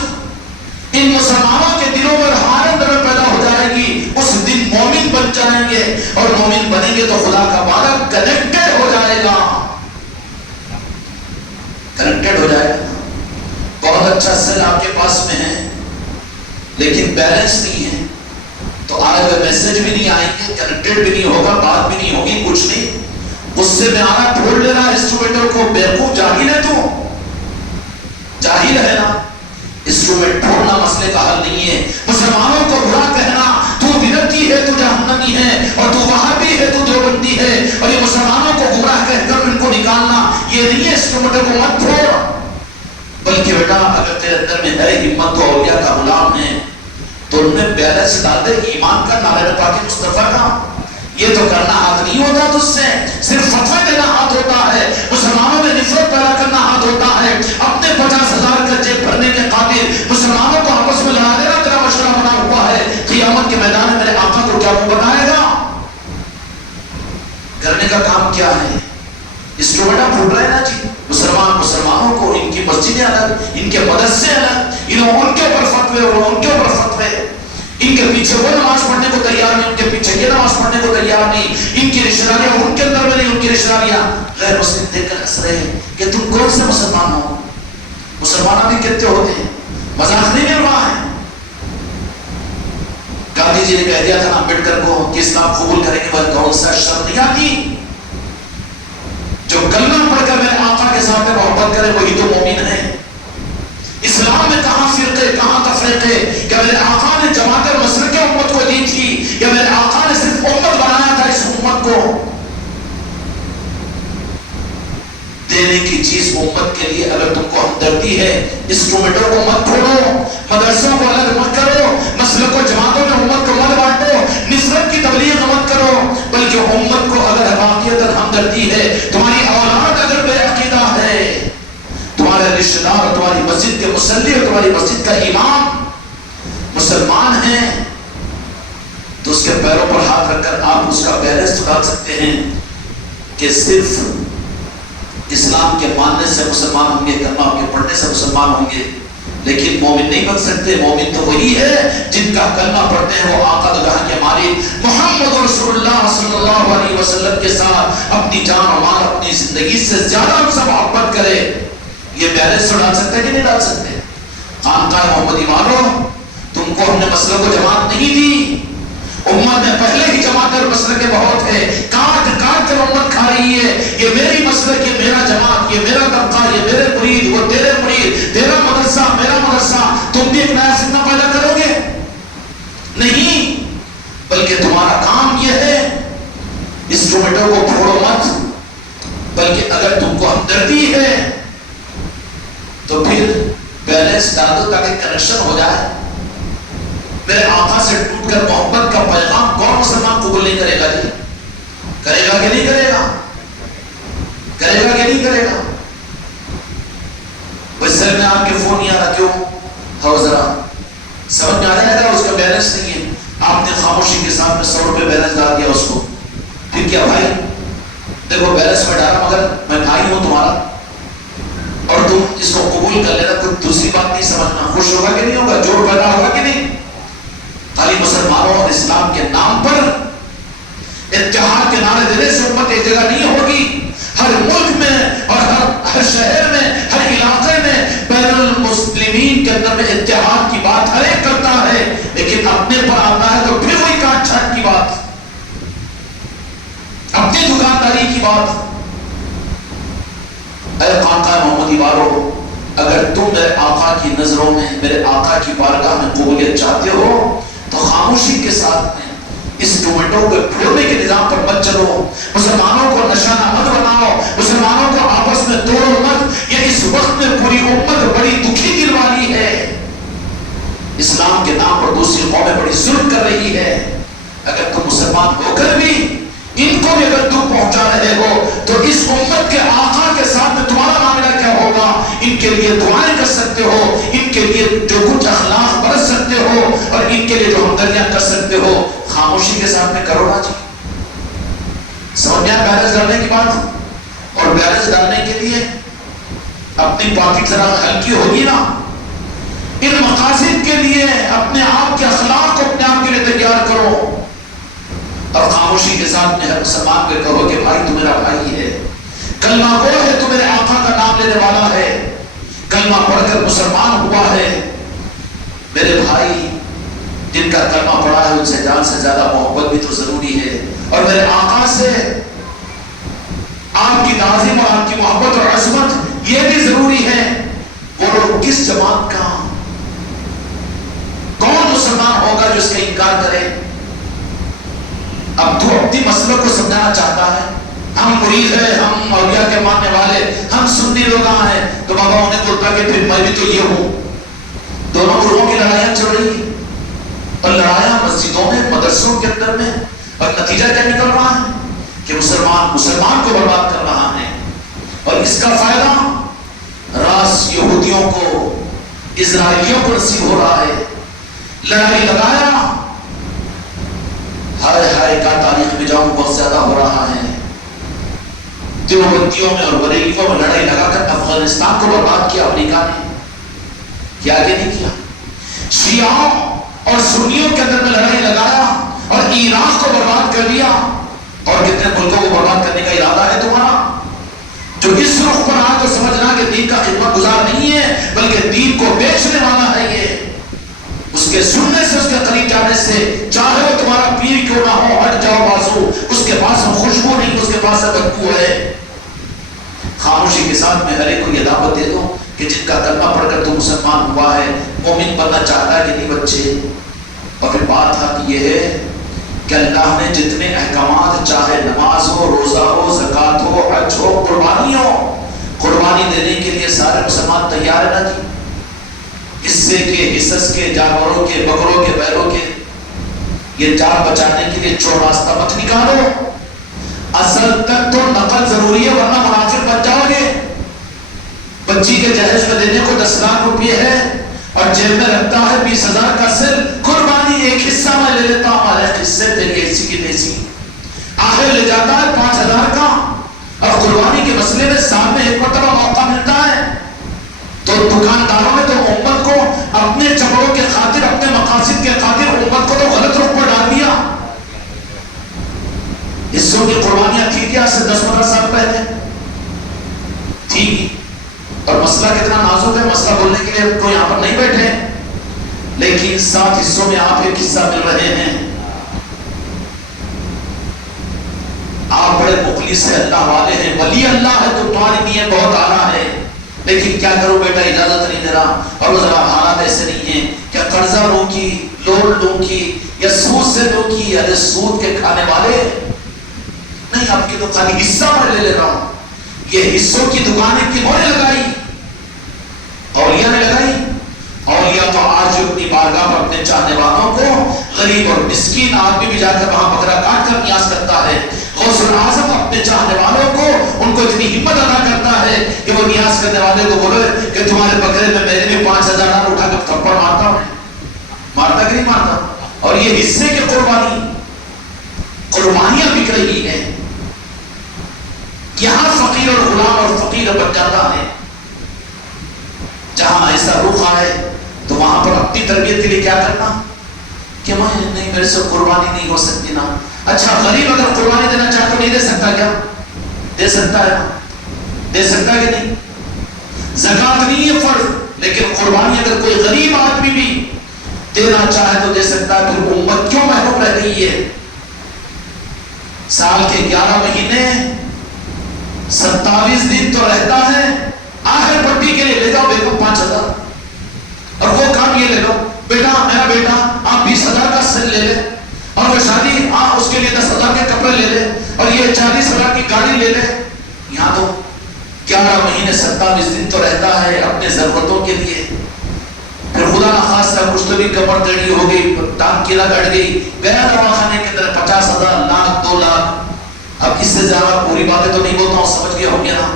ان مسلمانوں کے دلوں میں روحانیت میں پیدا ہو جائے گی اس دن مومن بن جائیں گے، اور مومن بنیں گے تو خدا کا وعدہ کنیکٹڈ ہو جائے گا، کنیکٹڈ ہو جائے گا. بہت اچھا سیل آپ کے پاس میں ہے لیکن بیلنس نہیں ہے تو آئے ہوئے میسج بھی نہیں آئیں گے، کنیکٹڈ بھی نہیں ہوگا، بات بھی نہیں ہوگی، کچھ نہیں. غصے میں آنا، پھوڑ لینا انسٹرومنٹوں کو. بیوقوف جاہل ہے تو جاہل ہے نا. انسٹرومنٹ پھوڑنا مسئلے کا حل نہیں ہے. مسلمانوں کو برا کہنا تو بدعتی ہے، تو جہنمی ہے، اور تو وہابی ہے، تو دیوبندی ہے، اور یہ مسلمانوں کو گمراہ کہہ کر ان کو نکالنا یہ نہیں ہے. انسٹرومنٹوں کو مت پھوڑ، بلکہ بیٹا اگر تیرے اندر میں ہے ہمت تو اولیاء کا غلام ہے تو ان میں بیلنس ڈال دے. ایمان کا، نعرہ پاک مصطفیٰ کا، یہ تو کرنا ہاتھ نہیں ہوتا تجھ سے، صرف فتوے دینا ہاتھ ہوتا ہے. مسلمانوں میں نفرت پیدا کرنا ہاتھ ہوتا ہے. اپنے 50,000 کا جیب بھرنے کے قابل مسلمانوں کو آپس میں لڑا دینا تیرا مشورہ بنا ہوا ہے. قیامت کے میدان میں میرے آقا کو کیا وہ بتائے گا؟ کرنے کا کام کیا ہے؟ انسٹرومنٹ پھوٹ رہے نا جی. مسلمانوں کو ان کی مسجدیں الگ، ان کے مدرسے الگ، ان کے اوپر فتوے، ان کے اوپر فتوے، ان کے پیچھے وہ نماز پڑھنے کو تیار نہیں، ان کے پیچھے یہ نماز پڑھنے کو تیار نہیں، ان کی رشتہ داریاں ان کے اندر میں نہیں، ان کی رشتہ داریاں غیر مسلم دیکھ کر ہنس رہے ہیں کہ تم کون سے مسلمان ہو. مسلمان بھی کتنے ہوتے ہیں، مذاق نہیں مل رہا ہے. گاندھی جی نے کہہ دیا تھا امبیڈکر کو کہ اسلام قبول کریں گے، بس کون سا شرط نہیں آتی. جو کلمہ پڑھ کر میرے آقا کے ساتھ محبت کرے وہی تو مومن ہے. اسلام میں کہاں فرقے، کہاں تفریقے؟ کیا میرے آقا نے جماعت مسلک امت کو دی تھی یا میرے آقا نے صرف امت بنایا تھا اس امت کو؟ دینے کی چیز امت کے لیے اگر تم کو ہمدردی ہے، انسٹرومنٹوں کو مت پھوڑو، مدرسوں کو الگ مت کرو، مسلک و جماعتوں میں امت کو مت بانٹو، نفرت کی تبلیغ مت کرو، بلکہ امت کو اگر واقعیت ہمدردی ہے، تمہاری اولاد اگر بے عقیدہ ہے، تمہارے رشتہ دار اور تمہاری مسجد کے مصلی اور تمہاری مسجد کا امام مسلمان ہیں تو اس کے پیروں پر ہاتھ رکھ کر آپ اس کا بیلنس ڈال سکتے ہیں کہ صرف اسلام کے ماننے سے مسلمان ہوں گے، کلمہ کے پڑھنے سے مسلمان ہوں گے، لیکن مومن نہیں بن سکتے. مومن تو وہی ہے جن کا کلمہ پڑھتے ہیں وہ آقا دو جہاں کے مالک محمد رسول اللہ صلی اللہ علیہ وسلم کے ساتھ اپنی جان و مال، اپنی زندگی سے زیادہ ان سے محبت کرے. یہ بیلنس ڈال سکتے ہیں کہ نہیں ڈال سکتے؟ خانقاہ محمدی والوں، تم کو ہم نے مسئلہ کو جماعت نہیں دی، امت میں پہلے ہی جماعت اور مسلک بہت ہے، کاٹ کاٹ کر امت کھا رہی ہے. یہ میری مسلک، یہ میرا جماعت، یہ میرا طبقہ، یہ میرے مرید، وہ تیرے مرید، تیرا مدرسہ میرا مدرسہ. تم بھی ایک نیا فتنہ پیدا کرو گے؟ نہیں، بلکہ تمہارا کام یہ ہے اس ٹومیٹو کو پھوڑو مت، بلکہ اگر تم کو ہمدردی ہے تو پھر بیلنس ڈال دو تاکہ کنیکشن ہو جائے. میرے آقا سے ٹوٹ کر محبت کا پیغام کون مسلمان قبول نہیں کرے گا؟ جی کرے گا کہ نہیں کرے گا؟ کرے گا کہ نہیں کرے گا؟ بس سر میں آپ کے فون نہیں آ رہا، کیوں؟ ہاں ذرا سمجھ میں آ رہا ہے، اس کا بیلنس نہیں ہے. آپ نے خاموشی کے ساتھ میں 100 روپے بیلنس ڈال دیا اس کو. پھر کیا بھائی، دیکھو بیلنس میں ڈالا مگر میں بھائی ہوں تمہارا، اور تم اس کو قبول کر لینا، کوئی دوسری بات نہیں سمجھنا. خوش ہوگا کہ نہیں ہوگا؟ جوڑ پیدا ہوگا کہ نہیں؟ خالی مسلمانوں اور اسلام کے نام پر اتحاد کے نعرے دینے سے امت ایک جگہ نہیں ہوگی. ہر ملک میں اور ہر شہر میں، ہر علاقے میں بین المسلمین کے اندر میں اتحاد کی بات ہر ایک کرتا ہے، لیکن اپنے پر آتا ہے تو پھر وہی کاٹ چھانٹ کی بات، اپنی دکانداری کی بات. اے خانقاہ محمدی والو، اگر تم میرے آقا کی نظروں میں، میرے آقا کی بارگاہ میں قبولیت چاہتے ہو تو خاموشی کے ساتھ میں اس ٹومیٹو کو پھوڑنے کے نظام پر مت چلو. مسلمانوں کو نشانہ مت بناؤ، مسلمانوں کو آپس میں توڑو مت. یہ اس وقت میں پوری امت بڑی دکھی دل والی ہے. اسلام کے نام پر دوسری قومیں بڑی ظلم کر رہی ہے. اگر تم مسلمان ہو کر بھی ان کو بھی اگر دکھ پہنچا رہے ہو تو اس امت کے آقا کے ساتھ میں تمہارا معاملہ کیا ہوگا؟ ان کے لیے دعائیں کر سکتے ہو، ان کے لیے جو کچھ اخلاق برت سکتے ہو، اور ان کے لیے جو ہمدردیاں کر سکتے ہو، خاموشی کے ساتھ میں کرو نا. جی سمجھ میں بیلنس ڈالنے کی بات، اور بیلنس ڈالنے کے لیے اپنی پاکٹ ذرا ہلکی ہوگی نا. ان مقاصد کے لیے اپنے آپ کے اخلاق کو اپنے آپ کے لیے تیار کرو، اور خاموشی کے ساتھ میں ہر مسلمان کو کہو کہ بھائی تو میرا بھائی ہے، کلمہ گو ہے، تو میرے آقا کا نام لینے والا ہے، کلمہ پڑھ کر مسلمان ہوا ہے. میرے بھائی جن کا کلمہ پڑھا ہے ان سے جان سے زیادہ محبت بھی تو ضروری ہے، اور میرے آقا سے آپ کی تعظیم اور آپ کی محبت اور عظمت یہ بھی ضروری ہے. وہ لوگ کس جماعت کا، کون مسلمان ہوگا جو اس کا انکار کرے؟ اب تو اپنی مسلک کو سمجھانا چاہتا ہے، ہم مرید ہیں، ہم اولیاء کے ماننے والے، ہم سنی لوگ ہیں، تو بابا انہیں بولتا کہ پھر میں بھی تو یہ ہوں. دونوں گروہوں کی لڑائیاں چل رہی ہیں، اور لڑائیاں مسجدوں میں، مدرسوں کے اندر میں، اور نتیجہ کیا نکل رہا ہے کہ مسلمان کو برباد کر رہا ہے. اور اس کا فائدہ راس یہودیوں کو، اسرائیلیوں کو نصیب ہو رہا ہے. لڑائی لگایا، ہائے ہائے کا تاریخ میں جاؤں بہت زیادہ ہو رہا ہے. دیوبندیوں میں اور بریلیوں میں لڑائی لگا کر افغانستان کو برباد کیا امریکہ نے. کیا کہ نہیں کیا؟ شیعوں اور سنیوں کے اندر میں لڑائی لگایا اور عراق کو برباد کر دیا. اور کتنے ملکوں کو برباد کرنے کا ارادہ ہے تمہارا؟ جو اس رخ پر آ تو سمجھنا کہ دین کا خدمت گزار نہیں ہے، بلکہ دین کو بیچنے والا ہے. یہ اس کے سننے سے، اس کے قریب جانے سے، چاہے وہ تمہارا پیر کیوں نہ ہو، ہٹ جاؤ بازو. اس کے پاس خوشبو نہیں، اس کے پاس بدبو ہے. خاموشی کے ساتھ میں ہر ایک کو یہ دعوت دے دو کہ جن کا کلمہ پڑھ کر تو مسلمان ہوا ہے، مومن بننا چاہتا ہے کہ نہیں بچے. اور پھر بات آتی یہ ہے کہ اللہ نے جتنے احکامات، چاہے نماز ہو، روزہ ہو، زکوٰۃ ہو، حج ہو، قربانی ہو، قربانی دینے کے لیے سارے مسلمان تیار ہیں نا جی. حصے کے، حصص کے، جانوروں کے، بکروں کے، بیلوں کے، یہ جان بچانے کے لیے چور راستہ مت نکالو. اصل تک تو نقل ضروری ہے، ورنہ منافق بن جاؤ گے. بچی کے جہیز میں دینے کو 10 لاکھ روپے ہے اور جیب میں رکھتا ہے 20,000 کا سر. قربانی ایک حصہ میں لے لیتا ہوں، ایک حصے تیری ایسی کی تیسی. آخر لے جاتا ہے 5,000 کا. اب قربانی کے مسئلے میں سال میں ایک مرتبہ موقع ملتا ہے، تو دکانداروں نے تو امت کو اپنے چپڑوں کے خاطر، اپنے مقاصد کے خاطر امت کو تو غلط رخ پر ڈال دیا. حصوں کی قربانیاں تھی کیا سے 10-15 سال پہلے تھی. اور مسئلہ کتنا نازک ہے، مسئلہ بولنے کے لیے تو یہاں پر نہیں بیٹھے، لیکن 7 حصوں میں آپ ایک حصہ مل رہے ہیں. بڑے مخلص ہیں، اللہ والے ہیں، ولی اللہ ہے، تو تمہاری نیت بہت اعلیٰ ہے، لیکن کیا کرو بیٹا اجازت نہیں دے رہا، اور وہ ذرا حالات ایسے نہیں ہیں، کیا قرضہ لوں کی، لون لوں کی، یا سود سے لوں کی؟ ارے سود کے کھانے والے نہیں، آپ کی تو خالی حصہ میں لے رہا ہوں، یہ حصوں کی دکانیں کنہوں نے لگائی؟ اولیاء نے لگائی۔ اولیاء تو آج اپنی بارگاہ پر اپنے چاہنے والوں کو، غریب اور مسکین آدمی بھی جا کر وہاں بکرا کاٹ کر نیاز کرتا ہے، غوث الاعظم اپنے چاہنے والوں کو، ان کو اتنی ہمت ادا کرتا ہے کہ وہ نیاز کرنے والے کو بولے کہ تمہارے بکرے میں میرے بھی 5,000 اٹھا کر تھپڑ مارتا ہوں، مارتا کہ نہیں مارتا؟ اور یہ حصے کی قربانیاں بک رہی ہیں، یہاں فقیر اور غلام اور فقیر بن جاتا ہے۔ جہاں ایسا رخ آئے تو وہاں پر اپنی تربیت کے لیے کیا کرنا کہ میں نہیں، میرے سے قربانی نہیں ہو سکتی نا۔ اچھا غریب اگر قربانی دینا چاہے تو نہیں دے سکتا کیا؟ دے سکتا ہے، دے سکتا ہے کہ نہیں؟ زکوٰۃ نہیں ہے فرض، لیکن قربانی اگر کوئی غریب آدمی بھی دینا چاہے تو دے سکتا ہے۔ پھر امت کیوں محروم رہ گئی ہے؟ سال کے 11 مہینے 27 دن تو رہتا ہے، آخر پٹی کے لیے لے جاؤ بیگم 5,000، اور وہ کام یہ لے لو بیٹا، میرا بیٹا آپ 20,000 کا سل لے لے، اور وہ شادی اس کے لیے 10,000 کے کپڑے لے لے، اور یہ 40,000 کی گاڑی لے لے۔ یہاں تو 11 مہینے 27 دن تو رہتا ہے اپنے ضرورتوں کے لیے، پھر خدا نخواستہ کچھ تو بھی کمر ٹیڑھی ہو گئی، ٹانگ کیلا کٹ گئی، گیا دواخانے کے اندر 50,000، لاکھ، 2 لاکھ۔ اب اس سے زیادہ پوری باتیں تو نہیں بولتا ہوں، سمجھ گیا ہو گیا نا؟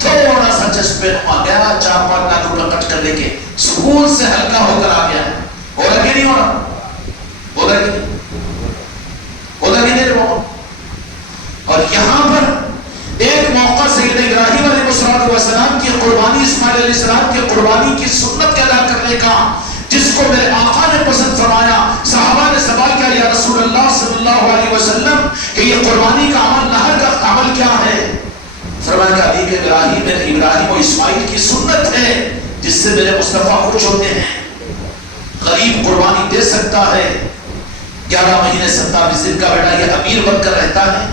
تھوڑا سا چسپے نما گیا، 4-5 لاکھ روپے کٹ کر لے کے سکول سے ہلکا ہو کر آ گیا، ہو رہا کہ نہیں ہو رہا؟ ہو رہا کہ نہیں؟ ہو رہا کہ نہیں رہا؟ اور یہاں پر ایک موقع سیدنا ابراہیم علیہ السلام کی قربانی، اسماعیل علیہ السلام کی قربانی کی سنت کے ادا کرنے کا، جس کو میرے آقا نے پسند فرمایا۔ صحابہ نے سوال کیا یا رسول اللہ صلی اللہ علیہ وسلم کہ یہ قربانی کا عمل، نہر کا عمل کیا ہے؟ فرمایا کہ ابھی کہ ابراہیم و اسماعیل کی سنت ہے جس سے میرے مصطفیٰ خوش ہوتے ہیں۔ غریب قربانی دے سکتا ہے، 11 مہینے 27 دن کا بیٹا یہ امیر بن کر رہتا ہے،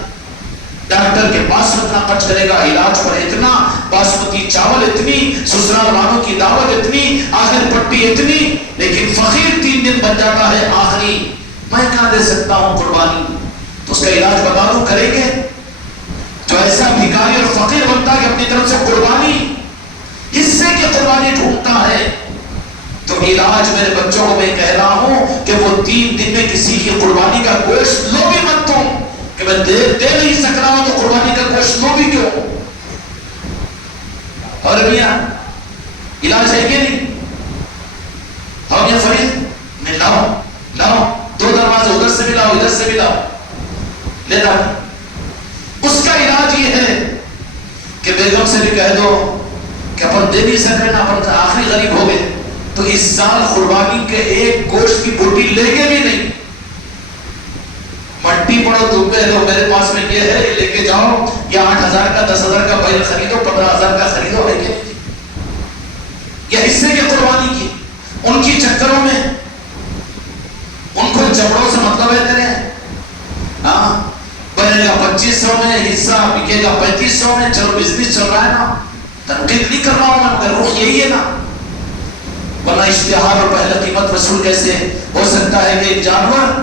ڈاکٹر کے پاس اتنا خرچ کرے گا، علاج پر اتنا، باسمتی چاول اتنی، سسرال والوں کی دعوت اتنی، آخر پٹی اتنی، لیکن فقیر 3 دن بن جاتا ہے آخری، میں کہاں دے سکتا ہوں قربانی؟ تو اس کا علاج بتا دوں، کریں گے؟ جو ایسا بھکاری اور فقیر بنتا ہے کہ اپنی طرف سے قربانی، حصے کی قربانی ڈھونڈتا ہے، تو علاج میرے بچوں کو میں کہہ رہا ہوں کہ وہ 3 دن میں کسی کی قربانی کا گوشت لو بھی مت تم، کہ میں دے نہیں سک رہا ہوں تو قربانی کا گوشت لو بھی کیوں؟ اور میاں علاج ہے کہ نہیں؟ اور یہ فرید میں لاؤ 2 دروازے ادھر سے بھی لاؤ، ادھر سے بھی لاؤ، لے لاؤ۔ اس کا علاج یہ ہے کہ بیگم سے بھی کہہ دو کہ اپن دے نہیں سک رہے نا، اپن آخری غریب ہو گئے، تو اس سال قربانی کے ایک گوشت کی بوٹی لے کے بھی نہیں، مٹی پڑو تم پہ لو، میرے پاس میں یہ ہے، لے کے جاؤ، یا 8,000 کا 10,000 کا بیل خریدو، 15,000 کا خریدو، ہے کہ یہ حصے کی قربانی کی؟ ان کی چکروں میں ان کو چپڑوں سے مطلب ہے تیرے، ہاں بنے گا 2500 میں، حصہ بکے گا 3500 میں، چلو بزنس چل رہا ہے نا، تنقید نہیں کر رہا ہوں میں، مگر رخ یہی ہے نا، ورنہ اشتہار اور پہلے قیمت وصول کیسے ہو سکتا ہے کہ ایک جانور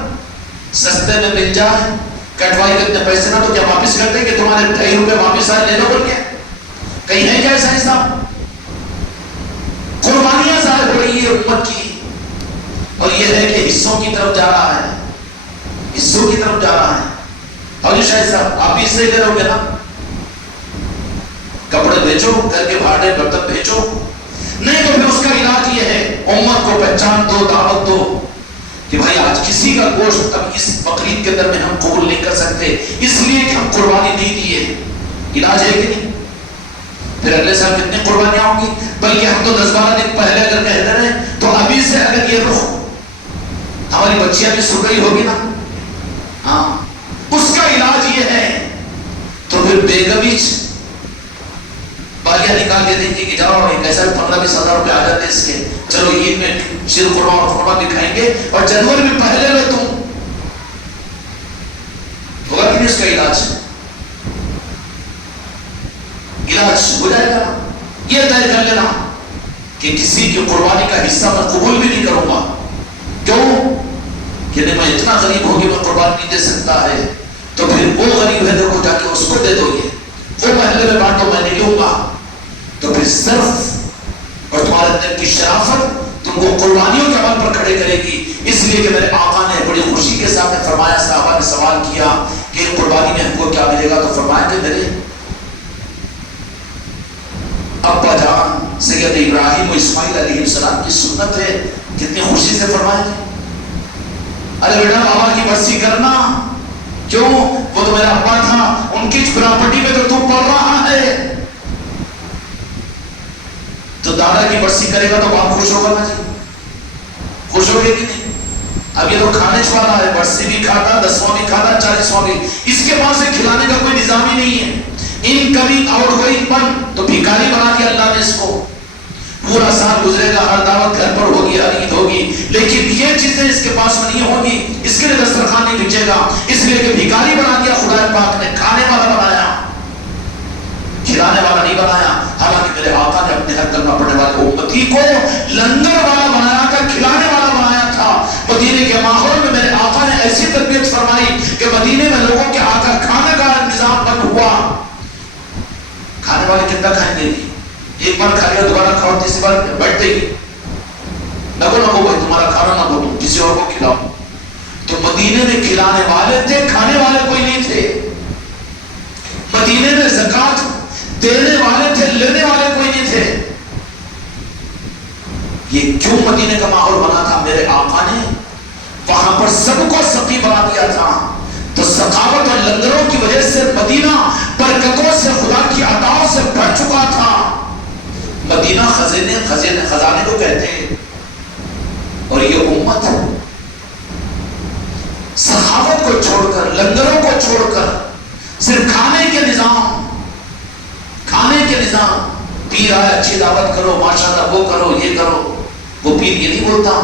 سستے میں مل جائے، کٹوائی کے اتنے پیسے نہ تو کیا واپس کرتے ہیں کہ تمہارے 2.5 روپے واپس آئے، لے لو بول کے؟ کہیں ہے کیا ایسا حساب؟ قربانیاں ظاہر ہو رہی ہے امت کی، اور یہ ہے کہ حصوں کی طرف جا رہا ہے، حصوں کی طرف جا رہا ہے۔ اور یہ شاید صاحب آپ بھی حصے لے رہے ہو گے نا، کپڑے بیچو، گھر کے بھاڑے برتن بیچو، نہیں تو پھر اس کا علاج یہ ہے، امت کو پہچان دو، دعوت دو کہ بھائی آج کسی کا گوشت اب اس بقرعید کے اندر میں ہم قبول نہیں کر سکتے، اس لیے کہ ہم قربانی نہیں دیے۔ علاج ہے کہ نہیں؟ پھر اگلے سال کتنی قربانیاں ہوں گی؟ بلکہ ہم تو 10-12 دن پہلے اگر کہتے رہے تو ابھی سے اگر یہ رخ ہماری بچیاں بھی سن رہی ہوگی نا، ہاں اس کا علاج یہ ہے، تو پھر بیگمیچ بالیاں نکال کے دیکھیں کہ جاؤ ایک ایسا 15-20 ہزار روپے آ جاتے اس کے، چلو عید میں شیر قربان اور قربان دکھائیں گے، اور جنوری میں پہلے لو تم، ہوگا کہ نہیں اس کا علاج؟ علاج ہو جائے گا نا. یہ طے کر لینا کہ کسی کی قربانی کا حصہ میں قبول بھی نہیں کروں گا. کیوں؟ کہ نہیں میں اتنا غریب ہو کہ میں قربانی نہیں دے سکتا ہے. تو پھر وہ غریب ہے دیکھو جا کے اس کو دے دو, یہ وہ محلے میں بانٹو, میں نہیں لوں گا. تو پھر صرف اور تمہارے اندر کی شرافت تم کو قربانیوں کے عمل پر کھڑے کرے گی. اس لیے کہ میرے آقا نے بڑی خوشی کے ساتھ فرمایا, صحابہ نے سوال کیا کہ قربانی میں ہم کو کیا ملے گا, تو فرمایا کہ میرے ابا جان سید ابراہیم و اسماعیل علیہ السلام کی سنت ہے. کتنی خوشی سے فرمایا کہ ارے بیٹا بابا کی برسی کرنا. کیوں؟ وہ تو میرا ابا تھا, ان کی پراپرٹی میں تو تم پڑھ رہا ہے. تو دادا کی برسی کرے گا تو باپ خوش ہوگا نا جی, خوش ہوگے کہ نہیں؟ اب یہ تو کھانے والا ہے, برسی بھی کھاتا, 10واں بھی کھاتا, 40واں بھی. اس کے پاس سے کھلانے کا کوئی نظام ہی نہیں ہے. ان کبھی آؤٹ گوئنگ پن تو بھکاری بنا دیا اللہ نے اس کو. پورا سال گزرے گا, ہر دعوت گھر پر ہوگی, ہر عید ہوگی, لیکن یہ چیزیں اس کے پاس میں نہیں ہوگی. اس کے لیے دسترخوان نہیں بچے گا, اس لیے کہ بھکاری بنا دیا خدا پاک نے. کھانے والا بنایا, کھلانے والا نہیں بنایا. حالانکہ میرے آقا نے اپنے حق کرنا پڑنے والے امتی کو لنگر والا بنایا تھا, کھلانے والا بنایا تھا. مدینے کے ماحول میں میرے آقا نے ایسی تربیت فرمائی کہ مدینے میں لوگوں کے آ کر کھانے کا نظام بند ہوا. کھانے والے کتنا کھائیں گے, ایک بار کھا لیا دوبارہ کھاؤ, تیسری بار بیٹھتے ہی نگو بھائی تمہارا کھانا نہ تم کسی اور کو کھلاؤ. تو مدینے میں کھلانے والے تھے, کھانے والے کوئی نہیں تھے. مدینے میں زکات دینے والے تھے, لینے والے کوئی نہیں تھے. یہ کیوں مدینے کا ماحول بنا تھا؟ میرے آقا نے وہاں پر سب کو سقی بنا دیا تھا. تو سخاوت اور لنگروں کی وجہ سے مدینہ برکتوں سے, خدا کی عطاؤں سے بھر چکا تھا. مدینہ خزانے کو کہتے ہیں. اور یہ امت سخاوت کو چھوڑ کر, لنگروں کو چھوڑ کر صرف کھانے کے نظام, پیر آئے اچھی دعوت کرو, ماشاءاللہ وہ کرو, یہ کرو. وہ پیر یہ نہیں بولتا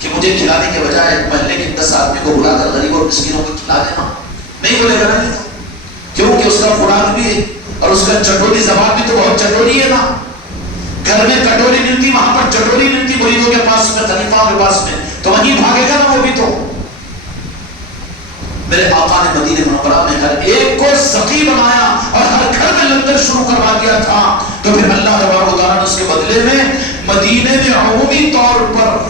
کہ مجھے کھلانے کے بجائے محلے کے 10 آدمی کو بلا کر غریب اور مسکینوں کو کھلا دینا. نہیں بولے گا نا یہ, کیونکہ اس کا خوراک بھی اور اس کا چٹوری زبان بھی تو بہت چٹوری ہے نا. گھر میں کٹوری ملتی, وہاں پر چٹوری ملتی مریدوں کے پاس میں, خلیفہ کے پاس میں, تو وہیں بھاگے گا نا وہ بھی. تو میرے آقا نے مدینہ منورہ میں ہر ایک کو سقی بنایا اور ہر گھر میں لنگر شروع کروا دیا تھا. تو پھر اللہ تبارک و تعالیٰ نے اس کے بدلے میں مدینے میں عمومی طور پر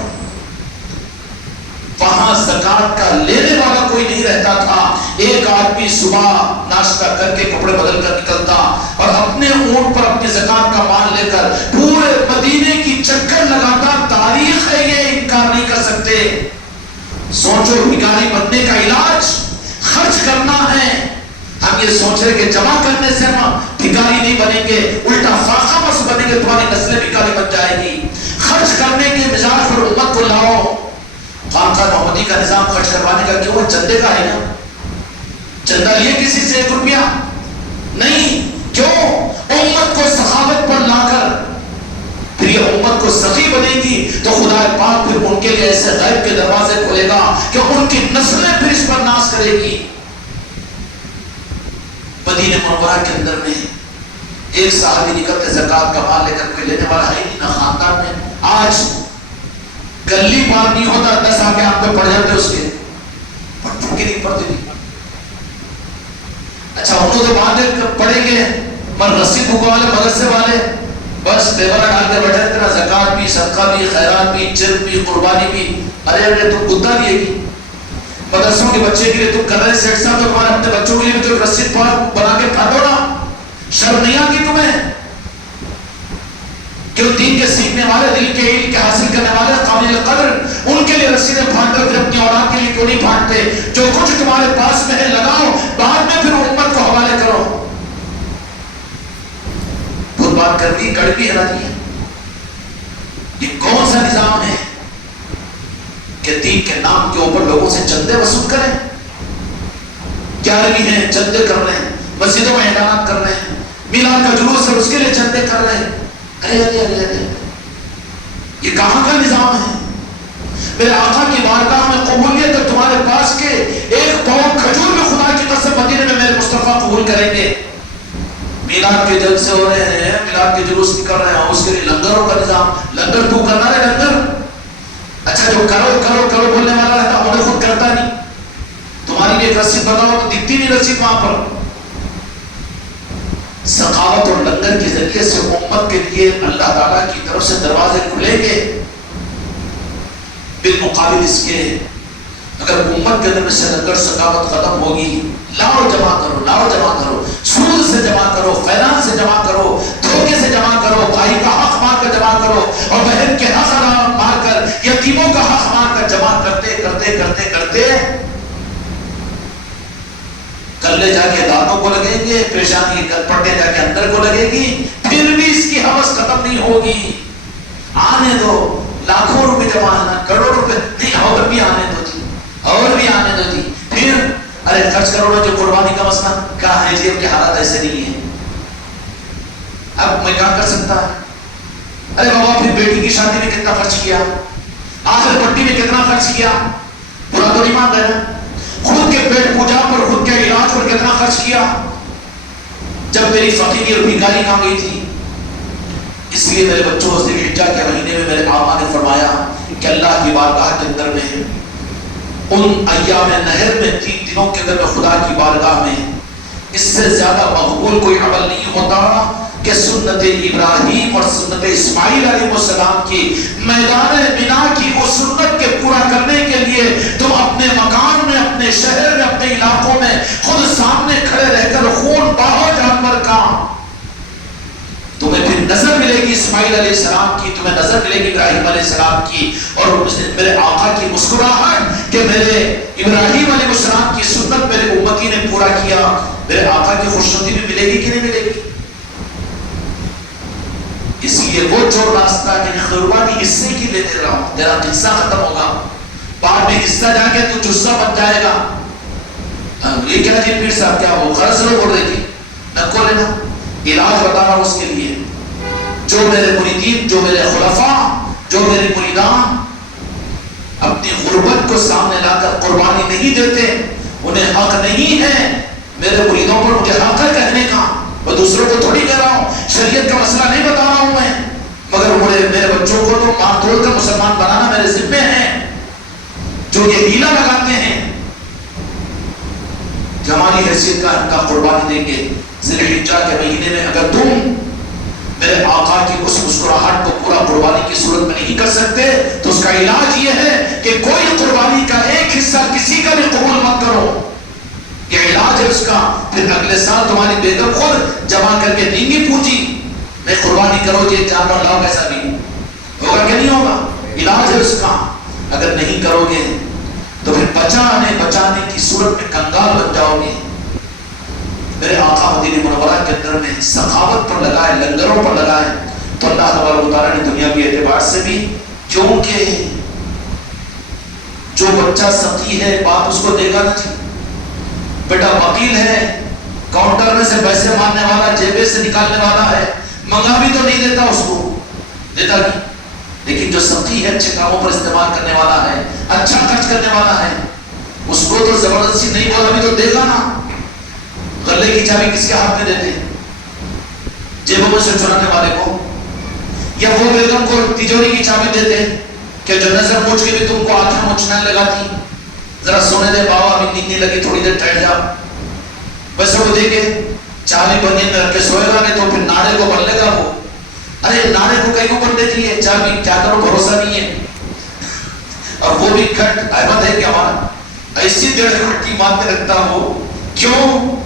وہاں زکات کا لینے والا کوئی نہیں رہتا تھا. ایک آدمی صبح ناشتہ کر کے کپڑے بدل کر نکلتا اور اپنے اونٹ پر اپنی زکات کا مال لے کر پورے مدینے کی چکر لگاتا. تاریخ ہے یہ, انکار نہیں کر سکتے. سوچو, بھکاری بننے کا علاج خرچ کرنا ہے. ہم یہ سوچ رہے کہ جمع کرنے سے ہم بھکاری نہیں بنیں گے, الٹا فاقہ بس بنیں گے, تمہاری نسلیں بھکاری بن جائے گی. خرچ کرنے کے مزاج پر امت کو لاؤ. خانقاہ محمدی کا نظام خرچ کروانے کا کیوں ہے؟ چندے کا ہے نا. چندہ لیے کسی سے 1 روپیہ نہیں. کیوں؟ امت کو سخاوت پر لا کر پھر یہ امت کو سخی بنے گی تو خدا پاک پھر ان کے لیے ایسے غیب کے دروازے کھولے گا کہ ان کی نسلیں پھر اس پر ناز کرے گی. مدینہ منورہ کے اندر میں ایک صحابی نکلتے زکات کا مال لے کر, کوئی لینے والا ہے نہیں, نہ خاندان میں. آج گلی پار نہیں ہوتا, 10 آ کے آپ پہ پڑ جاتے اس کے, پڑھتے نہیں پڑھتے نہیں. اچھا انہوں تو بعد پڑھیں گے, پر رسی بھوکا والے, مدرسے والے بس پیپر ڈال کے بیٹھے تیرا زکات بھی, صدقہ بھی, خیرات بھی, چرب بھی, قربانی بھی. ارے تم کتا دیے گی مدرسوں کے بچے کے لیے, تم کر رہے سیٹ صاحب, تو تمہارے اپنے بچوں کے لیے تو رسی بنا کے پھاٹو نا. شرم نہیں آتی تمہیں؟ کہ دین کے سیکھنے والے, دل کے علم کے حاصل کرنے والے, قابل قدر, ان کے لیے رسیدیں پھاٹ کر پھر اپنی اولاد کے لیے کیوں نہیں پھاٹتے؟ جو کچھ تمہارے پاس میں ہے لگاؤ, بعد میں پھر امت کو حوالے کرو. خود بات کر دی, کڑوی ہرا دی. یہ کون سا نظام ہے کہ دین کے نام کے اوپر لوگوں سے چندے وصول کریں؟ 11ویں ہیں, چندے کر رہے ہیں, مسجدوں میں اعلانات کر رہے ہیں, میلاد کا جلوس ہے اس کے لیے چندے کر رہے ہیں. ارے یہ کہاں کا نظام ہے؟ میرے آقا کی بارگاہ میں قبولیت ہے تمہارے پاس کے 1 پاؤ کھجور میں خدا کی قسم مدینے میں میرے مصطفیٰ قبول کریں گے. میلاد کے جلسے ہو رہے ہیں، میلاد کے جلوس نکل رہے ہیں، اس کے لیے لنگروں کا نظام، لنگر تو کرنا ہے لنگر. اچھا جو کرو کرو کرو بولنے والا رہتا انہیں خود کرتا نہیں. تمہاری بھی ایک رسید بتاؤ تو دکھتی نہیں رسید وہاں پر. سخاوت اور لنگر کے ذریعے سے امت کے لیے اللہ تعالیٰ کی طرف سے دروازے کھلیں گے. بالمقابل اس کے اگر امت کے اندر میں سے لنگر سخاوت ختم ہوگی، لاؤ جمع کرو، لاؤ جمع کرو، سود سے جمع کرو، فائنانس سے جمع کرو، دھوکے سے جمع کرو، بھائی کا حق مار کر جمع کرو اور بہن کے حق مار کر، یتیموں کا حق مار کر جمع کرتے کرتے کرتے کرتے کلے جا کے دانتوں کو لگیں گے، پیشانی پٹے جا کے اندر کو لگے گی، پھر بھی اس کی حوث ختم نہیں ہوگی. آنے دو، لاکھوں روپے جمع ہونا، کروڑوں روپے نہیں، اور بھی آنے دو جی، اور بھی آنے دو جی. پھر ارے خرچ کرو نا، جو قربانی کا مسئلہ کہاں ہے جی؟ اب کے حالات ایسے نہیں ہیں، اب میں کیا کر سکتا ہے؟ ارے بابا پھر بیٹی کی شادی میں کتنا خرچ کیا، آخر پٹی میں کتنا خرچ کیا، برا تو نہیں مان رہے. خود کے پیٹ پوجا پر، خود کے علاج پر کتنا خرچ کیا. جب میری فقیری اور بھکاری کہاں گئی تھی. اس لیے میرے بچوں سے حجہ کے مہینے میں میرے آقا نے فرمایا کہ اللہ کی بارگاہ کے اندر میں ان ایام نہر میں 3 دنوں کے اندر میں خدا کی بارگاہ میں اس سے زیادہ مقبول کوئی عمل نہیں ہوتا کہ سنت ابراہیم اور سنت اسماعیل علیہ السلام کی میدان بنا کی وہ سنت کے پورا کرنے کے لیے تم اپنے مکان میں، اپنے شہر میں، اپنے علاقوں میں خود سامنے کھڑے رہ کر خون بہو جانور کا تمہیں پھر نظر ملے گی اسماعیل علیہ السلام کی، تمہیں نظر ملے گی ابراہیم علیہ السلام کی، اور میرے آقا کی مسکراہٹ کہ میرے ابراہیم علیہ السلام کی سنت میرے امتی نے پورا کیا. میرے آقا کی خوشنودی بھی ملے گی کہ نہیں ملے گی؟ اس لیے وہ جو راستہ کہ قربانی حصے کی لے دے رہا ہوں، تیرا قصہ ختم ہوگا، بعد میں حصہ جا کے تو جزہ بن جائے گا. یہ کیا جی پیر صاحب کیا وہ قرض لو بول رہے تھی نہ کو لینا، علاج بتا رہا ہوں اس کے لیے. جو میرے مریدین، جو میرے خلفاء، جو میرے مریدان اپنی غربت کو سامنے لا کر قربانی نہیں دیتے، انہیں حق نہیں ہے میرے مریدوں پر مجھے حق ہے کہنے کا. میں دوسروں کو تھوڑی کہہ رہا ہوں، شریعت کا مسئلہ نہیں بتا رہا ہوں میں، مگر میرے بچوں کو تو مار توڑ کر مسلمان بنانا میرے ذمے ہیں. جو یہ ہیلا لگاتے ہیں کہ ہماری حیثیت کا قربانی دیں گے ذی الحجہ کے مہینے میں، اگر تم میرے آقا کی اس مسکراہٹ کو پورا قربانی کی صورت میں نہیں کر سکتے تو اس کا علاج یہ ہے کہ کوئی قربانی کا ایک حصہ کسی کا بھی قبول مت کرو. یہ علاج ہے اس کا. پھر اگلے سال تمہاری بیگم خود جمع کر کے دیں گی پونجی، میں قربانی کرو جی جانور لاؤ، کیسا بھی ہوگا کہ نہیں ہوگا؟ علاج ہے اس کا. اگر نہیں کرو گے تو پھر بچانے کی صورت میں کنگال بن جاؤ گے. میرے آقا مدینہ منورہ کے اندر میں سخاوت پر لگائے، لنگروں پر لگائے تو اللہ تبارک و تعالیٰ نے دنیا کے اعتبار سے بھی، کیونکہ جو بچہ سخی ہے باپ اس کو دے گا نا جی. بیٹا وکیل ہے، کاؤنٹر میں سے پیسے مارنے والا، جیبے سے نکالنے والا ہے، منگا بھی تو نہیں دیتا اس کو، دیتا نہیں. لیکن جو سخی ہے، اچھے کاموں پر استعمال کرنے والا ہے، اچھا خرچ کرنے والا ہے، اس کو تو زبردستی نہیں بولا بھی تو دے گا نا. غلے کی چابی کس کے ہاتھ میں دیتے؟ جیبوں میں سے چرانے والے کو. یا وہ بیگم کو تجوری کی چابی دیتے کہ جو نظر پوچھ کے بھی تم کو آنکھیں مچھنے لگاتی، ذرا سونے دے بابا ابھی نیند نہیں لگی، تھوڑی دیر ٹھہر جا. ویسے وہ دے کے چابی بنی میں رکھ کے سوئے گا نہیں تو پھر ناڑے کو بن لے گا وہ. ارے ناڑے کو کہیں کو بن دیتی ہے چابی، کیا کرو بھروسہ نہیں ہے. اور وہ بھی کھٹ احمد ہے کہ ہمارا ایسی دیر کھٹی مارتے رکھتا ہو، کیوں؟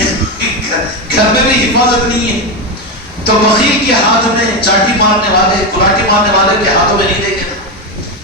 گھر میں بھی حفاظت نہیں ہے تو وکیل کے ہاتھ میں چاٹی مارنے والے، کلاٹی مارنے والے کے ہاتھوں میں نہیں دیں گے.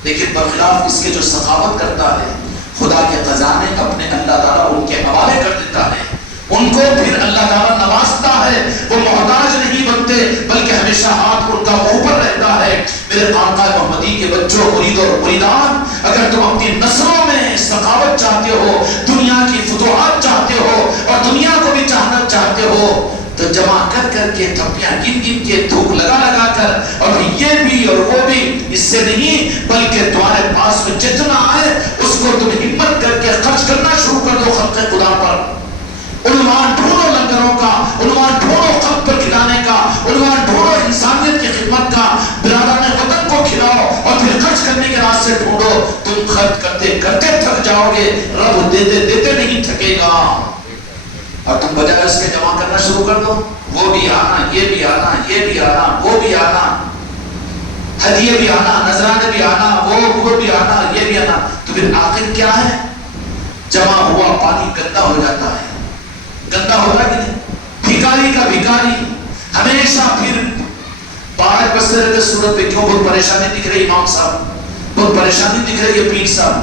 لیکن برخلاف اس کے جو سخاوت کرتا ہے، خدا کے خزانے اپنے اللہ تعالیٰ ان کے حوالے کر دیتا ہے، ان کو پھر اللہ تعالیٰ نوازتا ہے. وہ محتاج نہیں بنتے بلکہ ہمیشہ ہاتھ ان کا اوپر رہتا ہے. میرے آقا محمدی کے بچوں، مرید اور مریدان، اگر تم اپنی نسلوں میں سخاوت چاہتے ہو، دنیا کی فتوحات چاہتے ہو اور دنیا کو بھی چاہنا چاہتے ہو تو جمع کر کر کے تھپیاں گن گن کے دھوپ لگا لگا کر، اور یہ بھی اور وہ بھی، اس سے نہیں بلکہ تمہارے پاس میں جتنا آئے اس کو تم ہمت کر کے خرچ کرنا شروع کر دو خلق خدا پر. عنوان ڈھونڈو لنگروں کا، کرنے کے راستے ڈھونڈو. تم خرچ کرتے کرتے تھک جاؤ گے, رب دیتے دیتے نہیں تھکے گا. اور تم بجائے اس کے جمع کرنا شروع کر دو, وہ بھی آنا, یہ بھی آنا, یہ بھی آنا, وہ بھی آنا, ہدیے بھی آنا, نذرانے بھی آنا, وہ بھی آنا, یہ بھی آنا. تو پھر آخر کیا ہے؟ جمع ہوا پانی گندا ہو جاتا ہے. گندا ہوتا کہ نہیں؟ بھکاری کا بھکاری ہمیشہ پھر بارہ بستے رہتے صورت پہ. کیوں؟ بہت پریشانی دکھ رہی امام صاحب, بہت پریشانی دکھ رہی ہے پیر صاحب.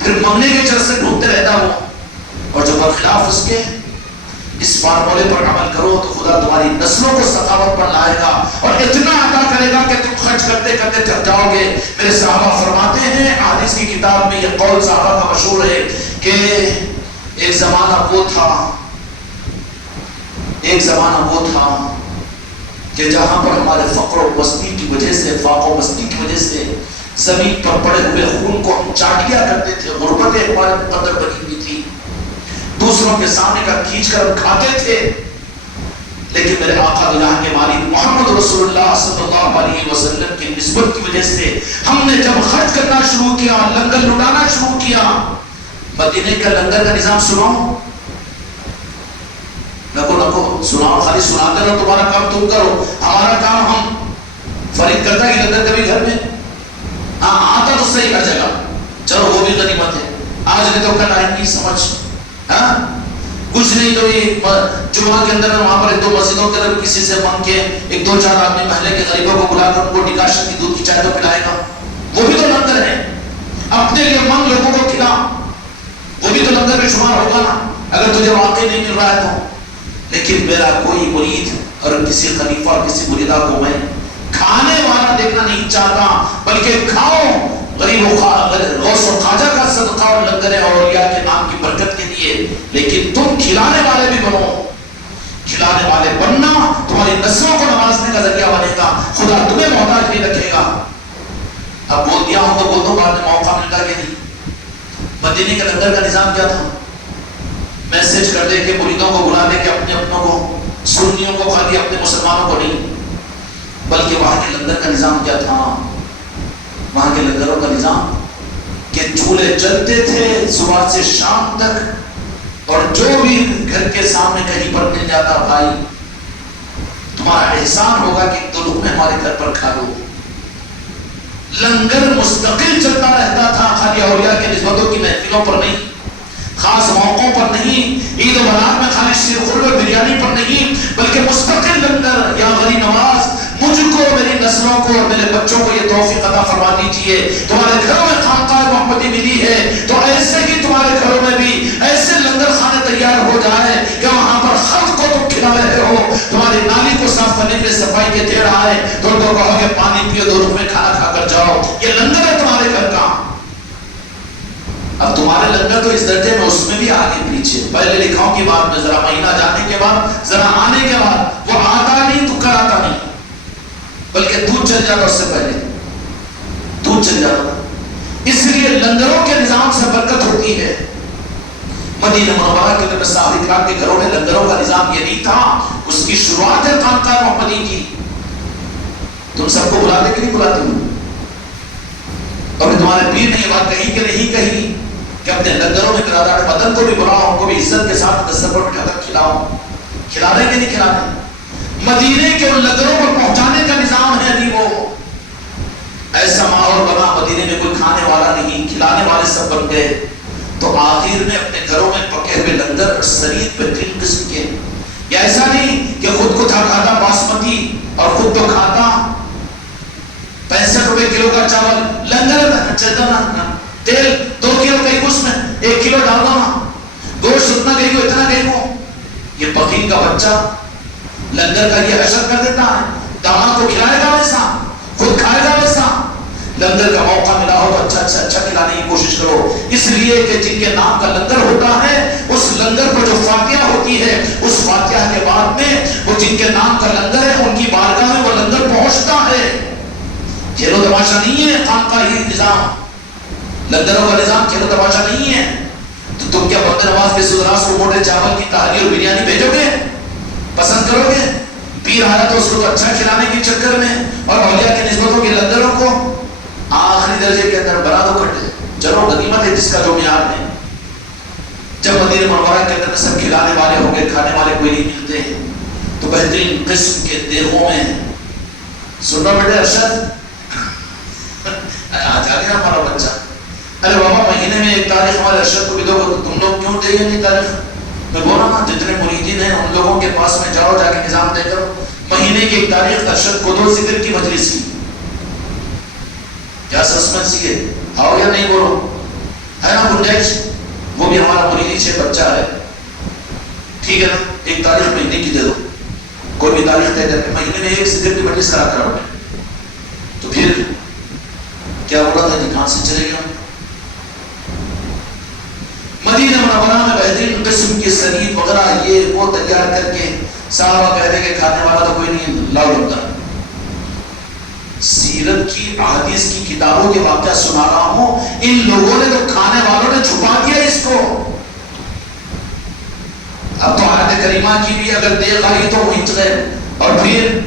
پھر منگنے کے چر سے ڈھونڈتے رہتا وہ. اور جب برخلاف اس کے اس فارمولے پر عمل کرو تو خدا تمہاری نسلوں کو سخاوت پر لائے گا اور اتنا عطا کرے گا کہ تم خرچ کرتے کرتے تھک جاؤ گے. میرے صحابہ فرماتے ہیں, حدیث کی کتاب میں یہ قول صحابہ کا مشہور ہے کہ ایک زمانہ وہ تھا کہ جہاں پر ہمارے فقر و مستی کی وجہ سے, فاقہ و مستی کی وجہ سے زمین پر پڑے ہوئے خون کو ہم چاٹ لیا کرتے تھے. غربت ہمارے مقدر بنی ہوئی تھی, دوسروں کے سامنے کا کھینچ کر ہم کھاتے تھے. لیکن میرے آقا الہ کے مالک محمد رسول اللہ صلی اللہ علیہ وسلم کی نسبت کی وجہ سے ہم نے جب خرچ کرنا شروع کیا, لنگر لٹانا شروع کیا. مدینے کا لنگر کا نظام سناؤ, نکو سناؤ, خالی سناتے رہو, تمہارا کام تم کرو, ہمارا کام ہم فرید کرتا ہے کہ لنگر کبھی گھر میں آتا تو صحیح ہر جگہ, چلو وہ بھی غنیمت ہے. آج نہیں تو کل آئیں گی سمجھ. کچھ نہیں تو یہ جمعہ کے اندر وہاں پر ایک دو مسجدوں کے اندر کسی سے مانگ کے ایک دو چار آدمی محلے کے غریبوں کو بلا کر ان کو نکاشت کی دودھ کی چائے تو پلائے گا, وہ بھی تو لنگر ہے. اپنے لیے مانگ, لوگوں کو کھلا, وہ بھی تو لنگر میں شمار ہوگا نا اگر تجھے واقعی نہیں مل رہا ہے تو. لیکن میرا کوئی مرید اور کسی خلیفہ اور کسی مریدہ کو میں کھانے والا دیکھنا نہیں چاہتا, بلکہ کھاؤ غریب غوث و خواجہ کا صدقہ اور لنگر اولیاء کے نام کی برکت کے لیے. لیکن تم کھلانے والے بھی بنو. کھلانے والے بننا تمہاری نسلوں کو نوازنے کا ذریعہ بنے گا. خدا تمہیں محتاج نہیں رکھے گا. اب بول دیا ہوں تو بول دو, بعد میں موقع ملتا کہ نہیں. مدینے کے لنگر کا نظام کیا تھا؟ میسج کر دے کہ مریدوں کو بلا دے کہ اپنے اپنوں کو, سنیوں کو خالی, اپنے مسلمانوں کو نہیں. بلکہ وہاں کے لنگر کا نظام کیا تھا؟ وہاں کے لنگروں کا نظام کہ چولہے جلتے تھے صبح سے شام تک, اور جو بھی گھر کے سامنے کہیں پر مل جاتا, بھائی تمہارا احسان ہوگا کہ دو لقمے ہمارے گھر پر کھا لو. لنگر مستقل چلتا رہتا تھا, خالی اولیاء کے نسبتوں کی محفلوں پر نہیں, خاص موقعوں پر نہیں, عید و بلاد میں خالی شیرخورمے اور بریانی پر نہیں, بلکہ مستقل لنگر. یا غنی نواز مجھ کو, میری نسلوں کو اور میرے بچوں کو یہ توفیق عطا فرما دیجئے. تمہارے گھروں میں خانقاہ محمدی ملی ہے تو ایسے ہی تمہارے گھروں میں بھی ایسے لنگر خانے تیار ہو جائے کہ وہاں پر خلق کو تم کھلا رہے ہو, تمہاری نالی کو صاف کرنے کے لیے صفائی کے تیڑ آئے تو ان کو کہو کہ پانی پیو, دو لقمے کھانا کھا کر جاؤ. یہ لنگر ہے تمہارے گھر کا. اب تمہارے لنگر تو اس درجے میں, اس میں بھی آگے پیچھے. پہلے لکھاؤں کی بات میں ذرا مہینہ جانے کے بعد, ذرا آنے کے بعد, وہ آتا نہیں تو کراتا نہیں, بلکہ دودھ چل جاتا. اس سے پہلے دودھ چل جاتا. اس لیے لنگروں کے نظام سے برکت ہوتی ہے. مدینہ منورہ کے اندر صحابہ کرام کے گھروں میں لنگروں کا نظام یہ نہیں تھا. اس کی شروعات ہے خانقاہ محمدی کی. تم سب کو بلاتے کہ نہیں بلاتے ہو؟ اور تمہارے پیر نے یہ بات کہی کہ نہیں کہی کہ اپنے لنگروں میں برادران وطن کو بھی بلاؤ, ان کو بھی عزت کے ساتھ دستر پر بٹھا کر کھلاؤ. کھلا رہے کہ نہیں کھلا رہے؟ مدینے کے ان لنگروں پر پہنچانے کا نظام ہے ابھی. وہ ایسا ماحول بنا, مدینے میں کوئی کھانے والا نہیں, کھلانے والے سب بن گئے. تو آخر میں اپنے گھروں میں پکے ہوئے لنگر شریعت پہ 3 قسم کے. یا ایسا نہیں کہ خود کو تھا کھاتا باسمتی اور خود تو کھاتا 65 روپے کلو کا چاول. لنگر چلتا تیل 2 کلو کہیں اس میں 1 کلو ڈال دو نا, گوشت اتنا کہیں کو اتنا کہیں کو. یہ بخیل کا بچہ لنگر کا یہ حشر کر دیتا ہے. داماد کو کھلائے گا ویسا, خود کھائے گا ویسا. لنگر کا موقع ملا ہو تو اچھا کھلانے کی کوشش کرو. اس لیے کہ جن کے نام کا لنگر ہوتا ہے, اس لنگر پر جو فاتحہ ہوتی ہے, اس فاتحہ کے بعد میں وہ جن کے نام کا لنگر ہے ان کی بارگاہ میں وہ لنگر پہنچتا ہے. کھیلو تماشا نہیں ہے خانقاہی نظام, لنگروں کا نظام کھیلو تماشا نہیں ہے. تو تم کیا بندے نواز کے سدراس کو موٹے چاول کی تہاری اور بریانی بھیجو گے, پسند کرو گے؟ پیر آیا تو اس کو اچھا کھلانے کے چکر میں اور اولیاء کی نسبتوں کے لنگروں کو آخری درجے کے اندر بنا دو کھٹے، چلو غنیمت ہے جس کا جو معیار ہے۔ جب مدینہ منورہ کے اندر سب کھلانے والے ہوں گے، کھانے والے کوئی نہیں ملتے ہیں، تو بہترین قسم کے دیگوں میں سنو بیٹے ارشد آ جا گیا ہمارا بچہ، ارے بابا مہینے میں ایک تاریخ ہمارے ارشد کو بھی دو، تم لوگ کیوں دے نہیں تاریخ؟ میں بولا نا جتنے مریدین ہیں ان لوگوں کے پاس میں جاؤ، جا کے نظام دے کرو، مہینے کی ایک تاریخ ارشد کو دو، ذکر کی مجلس کی۔ کیا سسپنس ہے؟ آؤ یا نہیں بولو، ہے نا گنجائش؟ وہ بھی ہمارا مریدی سے بچہ ہے، ٹھیک ہے نا، ایک تاریخ مہینے کی دے دو، کوئی بھی تاریخ طے کر کے مہینے میں ایک ذکر کی مجلس کرا کرو۔ تو پھر کیا بولا تھا جی، کہاں سے چلے گیا؟ مدینہ منورہ میں بہترین قسم کی سنید وغیرہ یہ وہ تیار کر کے صحابہ کہہ رہے کہ کھانے والا تو کوئی نہیں، لاؤ لگتا۔ سیرت کی احادیث کی کتابوں کے واقعہ سنا رہا ہوں، ان لوگوں نے تو کھانے والوں نے چھپا دیا اس کو۔ اب تو آیت کریمہ کی بھی اگر دیکھ آئی تو وہ ہچ گئے، اور پھر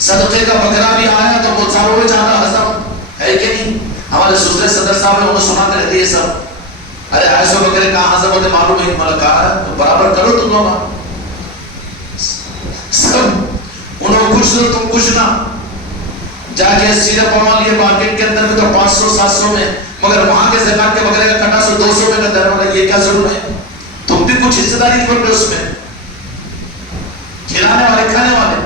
صدقے کا بکرا بھی آیا تو وہ ساروں میں چاہتا ہضم ہے کہ نہیں؟ ہمارے سسرے صدر صاحب ہیں، انہیں سناتے رہتے یہ سب، ارے ایسو بکرے کہاں ہضم ہوتے معلوم ہے، ملکہ برابر کرو تم لوگ، سب انہوں کچھ دو تم کچھ نہ، جا کے سیرپ پاؤں لیے مارکیٹ کے اندر بھی تو 500-700 میں، مگر وہاں کے زکات کے بکرے کا کٹا 200 میں کا درمہ، یہ کیا ضرور ہے؟ تم بھی کچھ حصہ داری کرو اس میں، کھلانے والے کھانے والے۔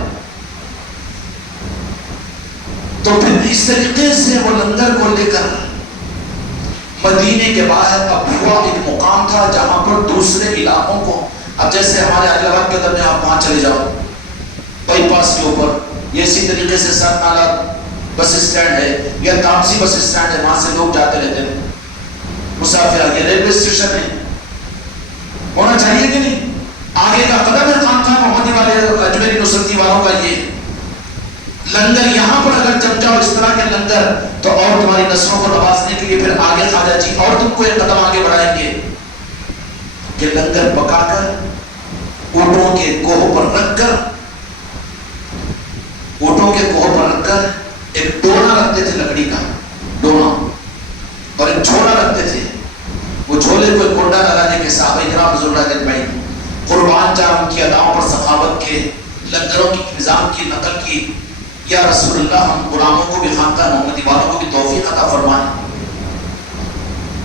تو پھر اس طریقے سے وہ لنگر کو لے کر مدینے کے باہر اب ہوا ایک مقام تھا جہاں پر دوسرے علاقوں کو، اب جیسے ہمارے علی آباد کے اندر میں آپ وہاں چلے جاؤ بائی پاس کے اوپر، یہ اسی طریقے سے سات نالہ بس اسٹینڈ ہے یا تاپسی بس اسٹینڈ ہے، وہاں سے لوگ جاتے رہتے ہیں مسافر، آگے ریلوے اسٹیشن ہے، ہونا چاہیے کہ نہیں؟ آگے کا قدم ہے خانقاہ محمدی والے اجمیری نصرتی والوں کا یہ لنگر، یہاں پر اگر جم جاؤ اس طرح کے لنگر تو اور تمہاری نسلوں کو نوازنے کے لیے پھر آگے خواجہ جی اور تم کو ایک قدم آگے بڑھائیں گے کہ لنگر پکا کر اونٹوں کے کوہ پر رکھ کر، اونٹوں کے کوہ پر رکھ کر ایک ڈونا رکھتے تھے، لکڑی کا ڈونا، اور ایک جھولا رکھتے تھے، وہ جھولے کو ایک کنڈا لگانے کے صحابہ کرام بزرگان اجمعین قربان جاؤ ان کی اداؤں پر سخاوت کے لنگروں کی نظام کی نقل کی، یا رسول اللہ ہم غلاموں کو بھی خانقاہ محمدی والوں کو بھی توفیق عطا فرمائیں،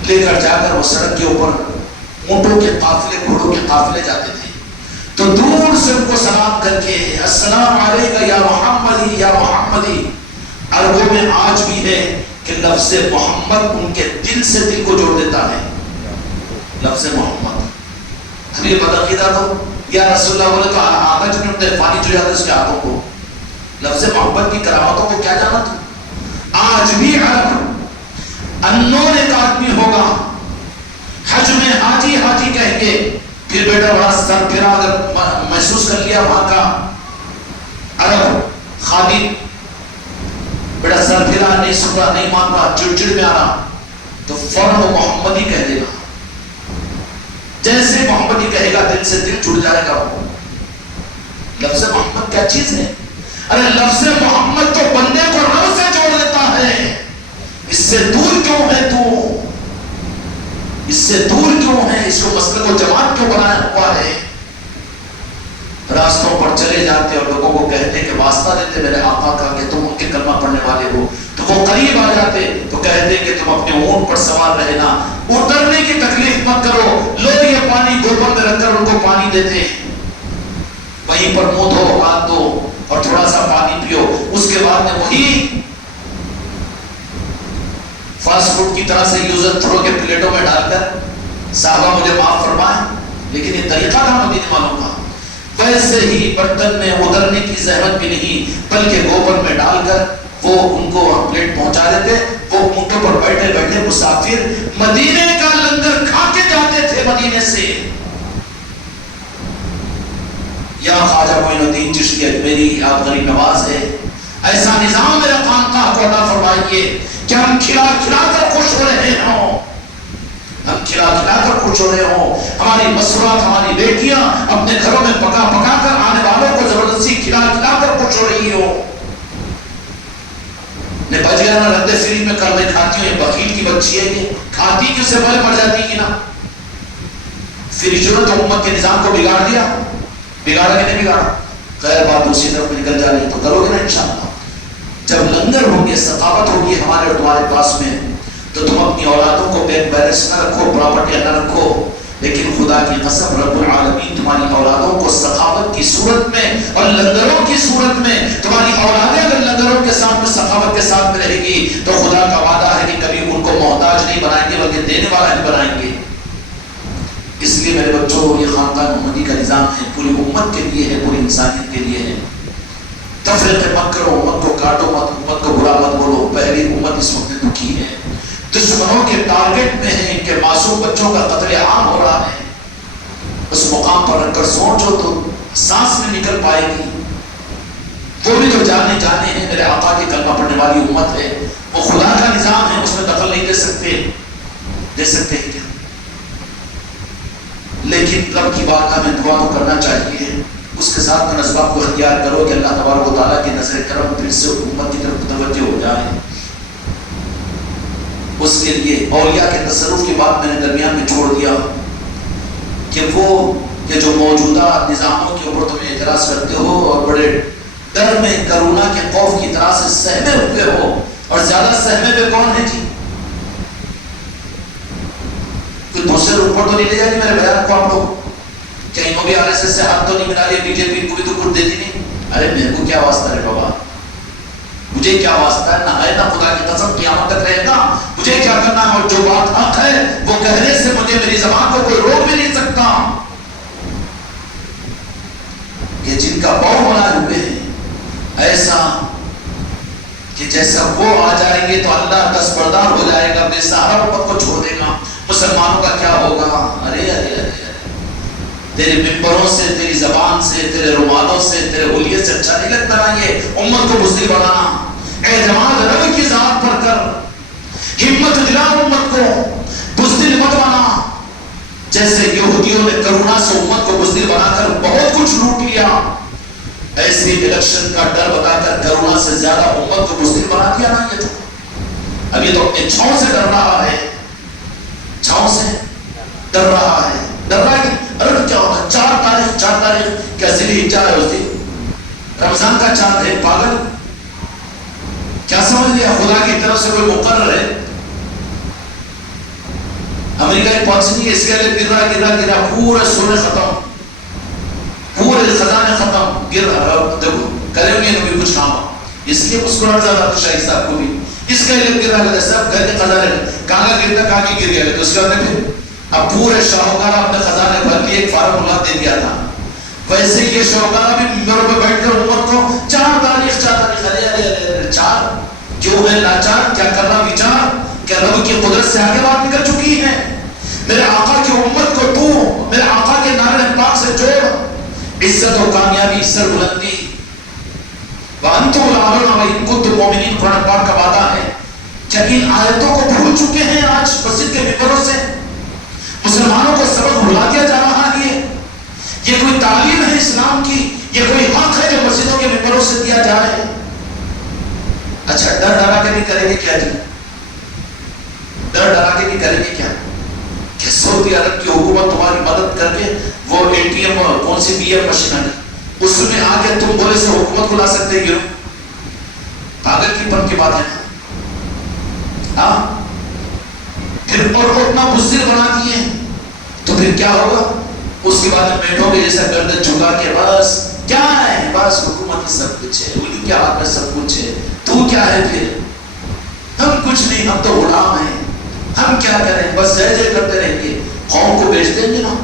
لے کر جا کر وہ سڑک کے اوپر اونٹوں کے قافلے گھوڑوں کے قافلے جاتے تھے، تو دور سے ان کو سلام کر کے السلام علیکہ یا محمدی یا محمدی، عربوں میں آج بھی ہے کہ لفظ محمد ان کے دل سے دل کو جوڑ دیتا ہے، لفظ محمد۔ ہم یہ بدعقیدہ تو یا رسول اللہ بولے تو آقا جب نے پانی جو جاتا ہے اس کے ہاتھوں کو، لفظ محبت کی کرامتوں کو کیا جانا تھا؟ آج بھی عرب انون ایک آدمی ہوگا حج میں حاجی حاجی کہیں گے، پھر بیٹا بڑا سر پھرا اگر محسوس کر لیا وہاں کا عرب خادم، بیٹا سر پھرا نہیں سن رہا نہیں مان رہا چڑچڑ میں آ رہا تو فوراً وہ محمدی کہہ دے گا، جیسے محمدی کہے گا دل سے دل جڑ جائے گا۔ وہ لفظ محمد کیا چیز ہے؟ ارے لفظ محمد تو بندے کو رب سے جوڑ دیتا ہے، اس سے دور کیوں ہے تو؟ اس سے دور کیوں ہے؟ اس کو مسلک و جماعت کیوں بنایا ہوا ہے؟ راستوں پر چلے جاتے اور لوگوں کو کہتے کہ واسطہ دیتے میرے آقا کا کہ تم ان کے کلمہ پڑھنے والے ہو، تو وہ قریب آ جاتے تو کہتے کہ تم اپنے اونٹ پر سوار رہنا، اترنے کی تکلیف مت کرو، لو یہ پانی گوبر میں رکھ کر ان کو پانی دیتے، وہیں پر منہ دھو ہاتھ دو اور تھوڑا سا پانی پیو، اس کے بعد میں وہی فاسٹ فوڈ کی طرح سے یوز اینڈ تھرو کے پلیٹوں میں ڈال کر صحابہ مجھے معاف فرمائیں، لیکن یہ طریقہ تھا مدینے والوں کا، ویسے ہی برتن میں اترنے کی زحمت بھی نہیں بلکہ گوبر میں ڈال کر وہ ان کو پلیٹ پہنچا دیتے، وہ اونٹوں پر بیٹھے بیٹھے مسافر مدینے کا لنگر کھا کے جاتے تھے مدینے سے۔ یا خواجہ معین الدین چشتی اجمیری آپ غریب نواز ہے، ایسا نظام میرا خانقاہ کو عطا فرمائیے کہ ہم کھلا کھلا کر خوش ہو رہے ہوں، ہم کھلا کھلا کر خوش ہو رہے ہوں، ہماری مسرات ہماری بیٹیاں اپنے گھروں میں پکا پکا کر آنے والوں کو زبردستی کھلا کھلا کر خوش ہو رہی ہو۔ نے بچ گیا نا رد فری میں کر میں کھاتی ہوں، یہ بخیل کی بچی ہے، یہ کھاتی کہ اس سے پہلے پڑ جاتی کہ نا. فریجوں نے تو امت کے نظام کو بگاڑ دیا، بگاڑا کہ نہیں بگاڑا؟ خیر بات دوسری طرف نکل جا رہی تو کرو گے نا انشاءاللہ. جب لنگر ہوں گے، سخاوت ہوگی ہمارے اور تمہارے پاس میں، تو تم اپنی اولادوں کو بینک بیلنس نہ رکھو، پراپرٹی نہ رکھو، لیکن خدا کی قسم رب العالمین تمہاری اولادوں کو سخاوت کی صورت میں اور لنگروں کی صورت میں، تمہاری اولادیں اگر لنگروں کے ساتھ میں سخاوت کے ساتھ میں رہے گی تو خدا کا وعدہ ہے کہ کبھی ان کو محتاج نہیں بنائیں گے بلکہ دینے والا ہی بنائیں گے. اس لیے میرے بچوں، یہ خاندان محمدی کا نظام ہے، پوری امت کے لیے ہے، پوری انسانیت کے لیے ہے. تفریق مت کرو، امت کو کاٹو مت، امت کو برا مت بولو. پہلی امت اس وقت دکھی ہے، دشمنوں کے ٹارگٹ میں ہے کہ معصوم بچوں کا قتل عام ہو رہا ہے. اس مقام پر رکھ کر سوچو تو سانس میں نکل پائے گی. وہ بھی تو جانے ہیں میرے آقا کی کلمہ پڑھنے والی امت ہے، وہ خدا کا نظام ہے، اس میں دخل نہیں دے سکتے. دے سکتے ہیں کیا؟ لیکن رب کی بارگاہ میں دعا تو کرنا چاہیے. اس کے ساتھ میں اسباب کو اختیار کرو کہ اللہ تبارک و تعالیٰ کی نظر کرم پھر سے امت کی طرف متوجہ ہو جائے. اس کے لیے اولیاء کے تصرف کی بات میں نے درمیان میں چھوڑ دیا کہ وہ کہ جو موجودہ نظاموں کے اوپر تم اعتراض کرتے ہو اور بڑے ڈر میں کرونا کے خوف کی طرح سے سہمے ہوئے ہو، اور زیادہ سہمے پہ کون ہے جی؟ کوئی دوسرے اوپر تو نہیں لے جائے گی میرے بیان کو آپ لوگ؟ کیا انہوں بھی RSS سے ہاتھ تو نہیں ملا لیا؟ بی جے پی کوئی تو کچھ دیتی نہیں. ارے میرے کو کیا واسطہ ہے بابا، مجھے کیا واسطہ ہے؟ نہ ہے نہ خدا کی قسم قیامت تک رہے گا. مجھے کیا کرنا ہے؟ اور جو بات حق ہے وہ کہنے سے مجھے میری زبان کو کوئی روک بھی نہیں سکتا. یہ جن کا باؤ بنائے ہوئے ہیں ایسا کہ جیسا وہ آ جائیں گے تو اللہ دستبردار ہو جائے گا، بے سہارا امت کو چھوڑ دے گا. مسلمانوں کا کیا ہوگا؟ ارے ارے ارے تیرے ممبروں سے، تیری زبان سے، تیرے رومالوں سے، تیرے حلیے سے اچھا نہیں لگتا نا یہ امت کو بزدل بنانا. اعتماد رب کی ذات پر کر، ہمت دلا امت کو، بزدل مت بنا. جیسے یہودیوں نے کرونا سے امت کو بزدل بنا کر بہت کچھ لوٹ لیا، ایسے الیکشن کا ڈر بتا کر کرونا سے زیادہ امت کو بزدل بنا دیا نا. یہ تو اب یہ تو اپنے چھاؤں سے ڈر رہا ہے، چھاؤں سے ڈر رہا ہے. ڈر رہا ہے ارے کیا ہوگا؟ 4 تاریخ کیا ذی الحجہ ہے؟ اس دن رمضان کا چاند ہے. پاگل کیا سمجھ لیا خدا کی طرف سے کوئی مقرر ہے؟ امریکہ کی پالیسی نہیں ہے، اس کے لیے گرا پورے سونے ختم، پورے خزانے ختم، گر رہا. دیکھو کریں گے بھی کچھ کام، اس لیے مسکراہٹ زیادہ شاہی صاحب کو بھی اس کا علم گر رہا ہے. سب گھر کے خزانے کہاں کا گرتا کہاں کی گر گیا. تو اس کے بعد پھر اب پورے شاہکار اپنے خزانے بھر کے ایک فارمولہ دے دیا تھا. ویسے یہ شاہکار بھی ممبروں پہ بیٹھ کر امت کو 4 تاریخ ارے 4 کیوں ہے لاچار؟ کیا کرنا وچار؟ کیا رب کی قدرت سے آگے بات نکل چکی ہے؟ میرے آقا کی امت کو تو میرے آقا کے نعرہ پاک سے جوڑ. عزت و کامیابی، سر بلندی، وَأَنْتُمُ الْأَعْلَوْنَ وَإِن كُنتُم مُؤْمِنِينَ قرآن پاک کا وعدہ ہے. کیا ان آیتوں کو بھول چکے ہیں؟ آج مسجد کے ممبروں سے مسلمانوں کو سبق بھلا دیا جا رہا ہے. یہ کوئی تعلیم ہے اسلام کی؟ یہ کوئی حق ہے جو مسجدوں کے ممبروں سے دیا جائے؟ اچھا ڈر ڈرا کے نہیں کریں گے کیا جی؟ ڈر ڈرا کے نہیں کریں گے کیا؟ کہ سعودی عرب کی حکومت تمہاری مدد کر کے وہ ATM اور کون سی BM مشین ہے اس میں آ کے تم بولے سے حکومت کو لا سکتے ہیں؟ پاگل کی پن کی بات ہے نا. پھر اور اتنا بزدل بنا دیے تو پھر کیا ہوگا؟ اس کے بعد بیٹھو گے جیسا گردن جھکا کے بس کیا ہے، بس حکومت ہی سب کچھ ہے، وہی کیا ہاتھ میں سب کچھ ہے، تو کیا ہے پھر؟ ہم کچھ نہیں، ہم تو غلام ہیں، ہم کیا کریں؟ بس جے جے کرتے رہیں گے، قوم کو بیچ دیں گے نا.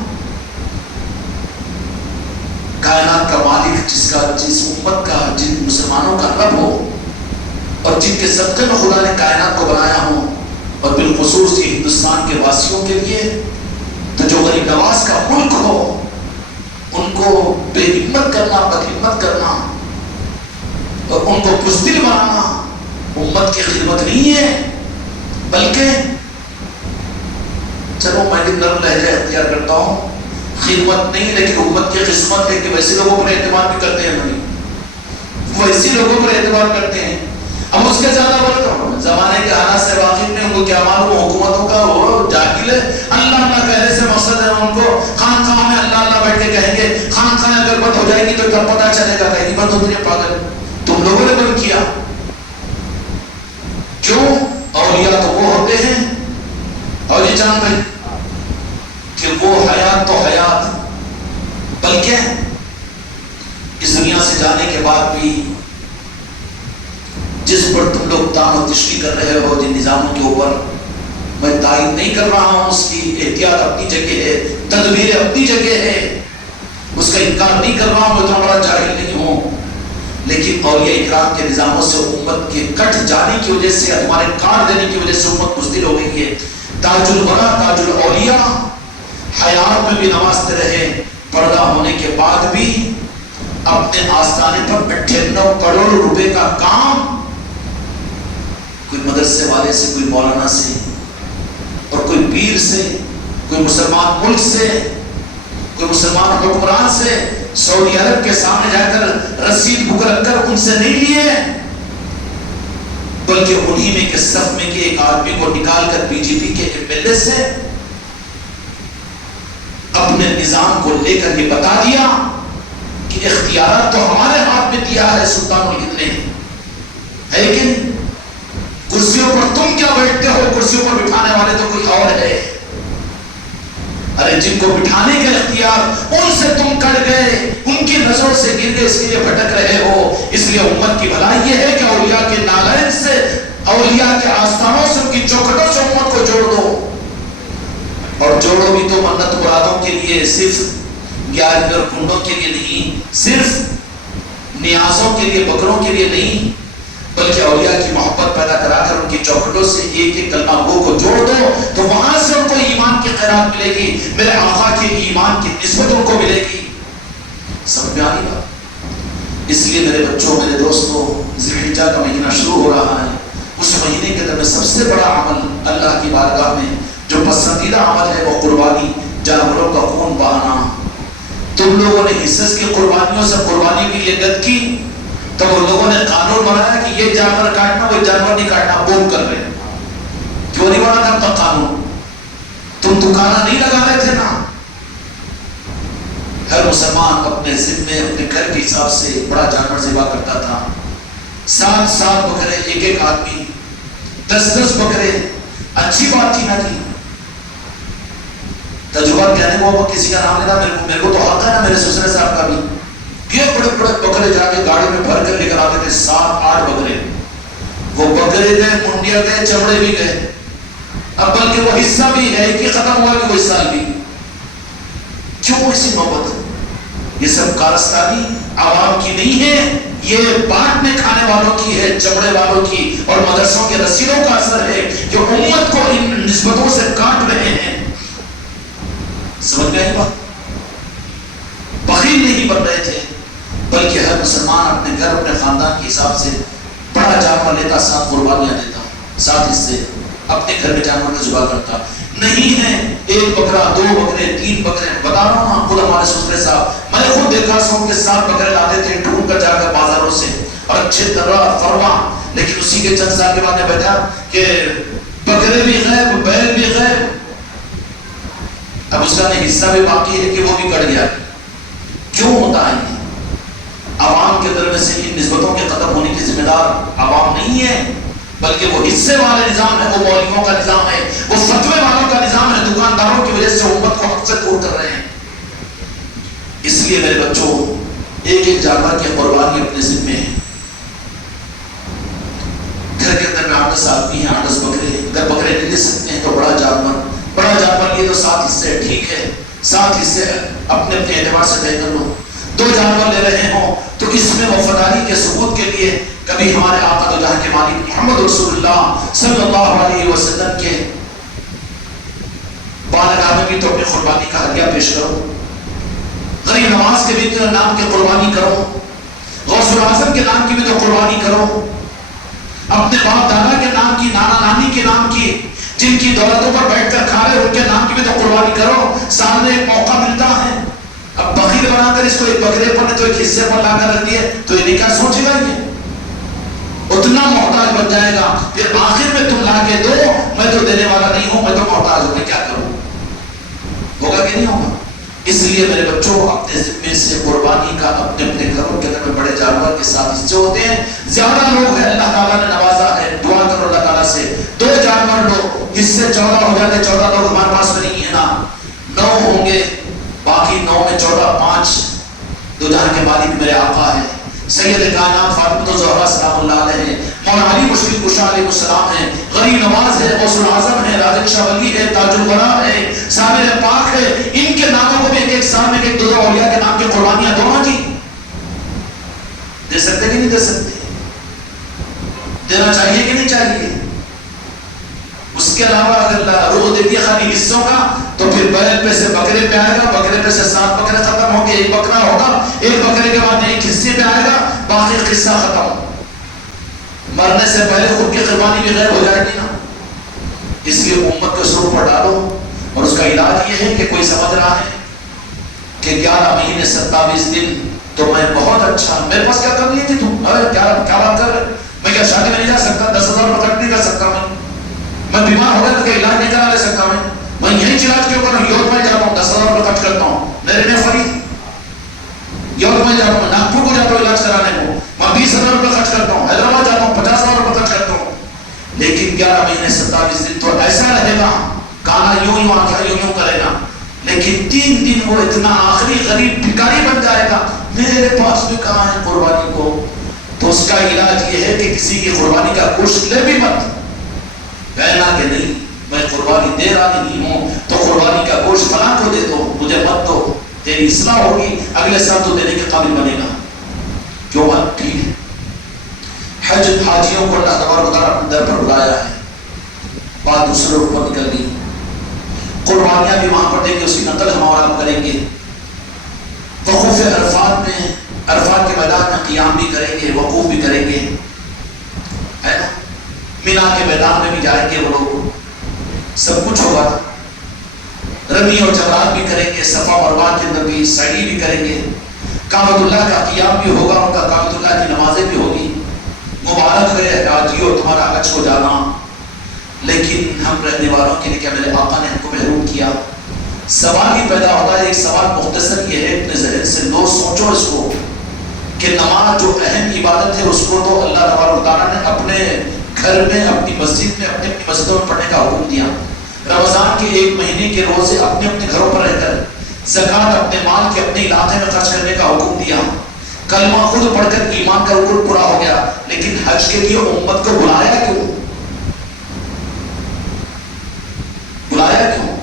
کائنات کا مالک جس امت کا، جن مسلمانوں کا رب ہو اور جن کے صدقے میں خدا نے کائنات کو بنایا ہو، اور بالخصوص یہ ہندوستان کے واسیوں کے لیے تو جو غریب نواز کا ملک ہو ان کو بے ہمت کرنا، بد ہمت کرنا اور ان کو بزدل بنانا امت کی خدمت نہیں ہے. بلکہ چلو میں بھی نرم لہجہ اختیار کرتا ہوں، خدمت نہیں لیکن امت کی قسمت ہے کہ ویسے لوگوں پر اعتماد بھی کرتے ہیں. نہیں ویسے لوگوں پر اعتماد کرتے ہیں. اب ہم اس کے زیادہ بولے تو زمانے کے حالات سے واقف نہیں، ان کو کیا معلوم حکومتوں کا، وہ جاہل ہے. اللہ اللہ کہنے سے مقصد ہے ان کو خان خواہ میں اللہ اللہ بیٹھ کے کہیں گے. خان خواہ اگر بند ہو جائے گی تو کب پتہ چلے گا؟ کہیں بند ہوتی ہے پاگل. تم لوگوں نے بند کیا. کیوں؟ اولیاء تو وہ ہوتے ہیں اور یہ جان بھائی کہ وہ حیات تو حیات، بلکہ اس دنیا سے جانے کے بعد بھی جس پر تم لوگ تان و تشریح کر رہے ہو جن نظاموں کے اوپر، میں تائید نہیں کر رہا ہوں، اس کی احتیاط اپنی جگہ ہے، تدبیر اپنی جگہ ہے، اس کا انکار نہیں کر رہا ہوں، میں اتنا بڑا جاہل نہیں ہوں. لیکن اولیاء اکرام کے نظاموں سے امت کے کٹ جانے کی وجہ سے، تمہارے کاٹ دینے کی وجہ سے امت مزدل ہو گئی ہے. تاج الورا تاج الاولیاء حیات میں بھی نوازتے رہے، پردہ ہونے کے بعد بھی اپنے آستانے پر 98 کروڑ روپے کا کام کوئی مدرسے والے سے، کوئی مولانا سے اور کوئی پیر سے، کوئی مسلمان ملک سے، کوئی مسلمان حکمران سے سعودی عرب کے سامنے جا کر رسید بک رکھ کر ان سے نہیں لیے، بلکہ انہی میں کے صف میں کے ایک آدمی کو نکال کر بی جے پی کے MLA سے اپنے نظام کو لے کر یہ بتا دیا کہ اختیارات تو ہمارے ہاتھ میں دیا ہے سلطان الہند نے، لیکن کرسیوں پر تم کیا بیٹھتے ہو؟ کرسیوں پر بٹھانے والے تو کوئی اور ہے. ارے جن کو بٹھانے کا اختیار ان سے تم کٹ گئے، ان کی نظروں سے گر گئے، اس لیے بھٹک رہے ہو. اس لیے امت کی بھلائی یہ ہے کہ اولیاء کے نالین سے، اولیاء کے آستانوں سے، ان کی چوکھٹوں سے امت کو جوڑ دو. اور جوڑو بھی تو منت مرادوں کے لیے، صرف گیارہویں اور کنڈوں کے لیے نہیں، صرف نیازوں کے لیے، بکروں کے لیے نہیں، بلکہ اولیاء کی محبت پیدا کرا کر ان کی چوکھٹوں سے ایک ایک کلمہ گو کو جوڑ دو تو وہاں سے ان کو ایمان کی خیرات ملے گی، میرے آقا کے ایمان کی نسبت ان کو ملے گی. سمجھ میں آئی بات؟ اس لیے میرے بچوں، میرے دوستوں، ذی الحجہ کا مہینہ شروع ہو رہا ہے. اس مہینے کے اندر سب سے بڑا عمل اللہ کی بارگاہ میں جو پسندیدہ عمل ہے وہ قربانی، جانوروں کا خون بہانا. تم لوگوں نے حصص کی قربانیوں سے قربانی کی لگت کی تو وہ لوگوں نے قانون بنایا کہ یہ جانور کاٹنا، وہ جانور نہیں کاٹنا، بوم کر رہے. کیوں نہیں بنا تھا تب قانون؟ تم دکانہ نہیں لگا رہے تھے نا. ہر مسلمان اپنے ذمے، اپنے گھر کے حساب سے بڑا جانور ذبح کرتا تھا. 7 بکرے، ایک آدمی 10 بکرے. اچھی بات تھی نا جی. تجربہ کہنے کو کسی کا نام لینا، میرے کو تو حق ہے نا، میرے سسرے صاحب کا بھی. یہ بڑے بڑے بکرے جا کے گاڑی میں بھر کر لے کر آتے تھے، 7-8 بکرے. وہ بکرے گئے، منڈیاں گئے، چمڑے بھی گئے. اب بلکہ وہ حصہ بھی ہے کہ ختم ہوا کہ وہ حصہ بھی. کیوں ایسی نوبت؟ یہ سب کارستانی عوام کی نہیں ہے، یہ بانٹنے کھانے والوں کی ہے، چمڑے والوں کی اور مدرسوں کے رسیدوں کا اثر ہے جو امت کو ان نسبتوں سے کاٹ رہے ہیں. سمجھ گئے بات؟ بخیل نہیں بن رہے تھے، بلکہ ہر مسلمان اپنے گھر، اپنے خاندان کے حساب سے بڑا جانور لیتا، 7 قربانیاں دیتا، 7 حصے اپنے گھر میں جانور کا ذبح کرتا. نہیں ہے 1 بکرا، 2 بکرے، 3 بکرے. بتا رہا ہوں خود ہمارے سسرے صاحب، میں نے خود دیکھا سو کے 7 بکرے لاتے تھے ڈھونڈ کر جا کر بازاروں سے، اور اچھے طرح فرما. لیکن اسی کے چند سال کے بعد نے بیٹھا کہ بکرے بھی غائب، بیل بھی غائب. اب اس کا حصہ بھی باقی ہے کہ وہ بھی کٹ گیا. کیوں ہوتا ہے؟ عوام کے در میں سے ان نسبتوں کے ختم ہونے کی ذمہ دار عوام نہیں ہے، بلکہ وہ حصے والے نظام ہے، وہ مولویوں کا نظام ہے، وہ فتوے والوں کا نظام ہے. دکانداروں کی وجہ سے امت کو حق سے دور کر رہے ہیں. اس لیے میرے بچوں، ایک جانور کی قربانی اپنے ذمے ہے. گھر کے اندر میں 8 آدمی ہیں، 8 بکرے. اگر بکرے نہیں لے سکتے ہیں تو بڑا جانور لیے تو 7 حصے ٹھیک ہے، 7 حصے اپنے اعتبار سے طے کر لو. 2 جانور لے رہے ہوں تو اس میں وفاداری کے ثبوت کے لیے کبھی ہمارے آقا دو جہاں کے مالک محمد رسول اللہ صلی اللہ علیہ وسلم کے بارگاہ میں بھی تو اپنی قربانی کا ہدیہ پیش کرو. غریب نواز کے بھی نام کی قربانی کرو، غوث الاعظم کے نام کی بھی تو قربانی کرو، اپنے باپ دادا کے نام کی، نانا نانی کے نام کی، جن کی دولتوں پر بیٹھ کر کھا رہے ان کے نام کی بھی تو قربانی کرو. سامنے ایک موقع ملتا ہے. اب بخیل بنا کر اس کو ایک بکرے پر تو ایک حصے پر لا کر رکھ دیے تو یہ کیا سوچے گا؟ یہ وہ اتنا محتاج بن جائے گا، پھر آخر میں تم لا کے دو، میں تو دینے والا نہیں ہوں، میں تو محتاج ہوں، میں کیا کروں؟ ہوگا کہ نہیں ہوگا؟ اس لیے میرے بچوں اپنے ذمے سے قربانی کا اپنے اپنے گھروں کے اندر میں بڑے جانور کے ساتھ حصے ہوتے ہیں. زیادہ لوگ ہیں اللہ تعالیٰ نے نوازا ہے، دعا کرو اللہ تعالیٰ سے 2 جانور لو، اس سے 14 ہو جاتے. 14 لوگ ہمارے پاس میں نہیں ہے نا، 9 ہوں گے، باقی 9 میں 14 5 دو جہاں کے مالک میرے آقا ہے، سید کائنات فاطمہ الزہرا سلام اللہ علیہ، مولا علی مشکل کشا علیہ السلام ہے، غریب نواز ہے، غوث العظم ہے، راجن شاہ ولی ہے، تاج القرار ہے، صابر پاک ہے. ان کے ناموں کو بھی ایک سال میں 2 اولیاء کے نام کی قربانیاں دو نا جی. دے سکتے کہ نہیں دے سکتے؟ دینا چاہیے کہ نہیں چاہیے؟ اس کے علاوہ اگر روح دیتی ہے خالی حصوں کا تو پھر بیل پہ سے بکرے پہ آئے گا، بکرے پہ سے 7 بکرے ختم ہوں گے، 1 بکرا ہوگا، 1 بکرے کے بعد 1 حصے پہ آئے گا، باقی قصہ ختم. مرنے سے پہلے خود کی قربانی بھی غیر ہو جائے گی نا. اس لیے امت کو سر پر ڈالو، اور اس کا علاج یہ ہے کہ کوئی سمجھ رہا ہے کہ 11 مہینے 27 دن تو میں بہت اچھا، میرے پاس کیا کر لی تھی تم؟ کیا بات کر رہے؟ میں کیا شادی میں نہیں جا سکتا؟ 10,000 روپے خرچ نہیں کر سکتا میں بیمار ہو گیا تو علاج نہیں کرا لے سکتا میں یہی علاج کیوں کروں؟ یورپ میں جاتا ہوں 10,000 روپے خرچ کرتا ہوں، میرے میں فرید یورپ میں جاتا ہوں، ناگپور کو جاتا ہوں علاج کرانے کو، میں 20,000 روپے خرچ کرتا ہوں، حیدرآباد جاتا ہوں 50,000 روپے خرچ کرتا ہوں. لیکن 11 مہینے 27 دن تو ایسا رہے گا، کانا یوں آنکھیں یوں کرے گا، لیکن 3 دن وہ اتنا آخری غریب بھکاری بن جائے گا، میرے پاس بھی کہاں ہے قربانی کو. تو اس کا علاج یہ ہے کہ کسی کی قربانی کا گوشت لے بھی مت، کہنا کہ نہیں میں قربانی دے رہا نہیں ہوں تو قربانی کا گوشت فلاں کو دے دو، مجھے مت دو، تیری اصلاح ہوگی، اگلے سال تو دینے کے قابل بنے گا. کیوں بات ٹھیک ہے؟ حج حاجیوں کو اللہ تبارک و تعالیٰ اپنے در پر بلایا ہے، بات دوسرے اوپر نکل گئی. قربانیاں بھی وہاں پر دیں گے، اس کی نقل ہم اور آپ کریں گے. وقوف عرفات میں، عرفات کے میدان میں قیام بھی کریں گے، وقوف بھی کریں گے، ہے نا. مینا کے میدان میں بھی جائیں گے وہ لوگ، سب کچھ ہوگا. رمی اور جمرات بھی کریں گے، صفا مروہ کے اندر بھی سعی بھی کریں گے. کعبۃ اللہ کا قیام بھی ہوگا، ان کا کعبۃ اللہ کی نمازیں بھی ہوگی. مبارک ہے حاجیو تمہارا حج کو جانا. لیکن ہم رہنے والوں کے لیے کیا میرے آقا نے ہم کو محروم کیا؟ سوال ہی پیدا ہوتا ہے. ایک سوال مختصر یہ ہے، اپنے ذہن سے لو سوچو اس کو، کہ نماز جو اہم عبادت ہے اس کو تو اللہ تبارک و تعالیٰ نے اپنے گھر میں، اپنی مسجد میں، اپنی مسجدوں میں پڑھنے کا حکم دیا. رمضان کے 1 مہینے کے روزے اپنے اپنے گھروں پر رہ کر، زکوٰۃ اپنے مال کے اپنے علاقے میں خرچ کرنے کا حکم دیا. کلمہ خود پڑھ کر ایمان کا رکن پورا ہو گیا. لیکن حج کے لیے امت کو بلایا کیوں؟ بلایا کیوں؟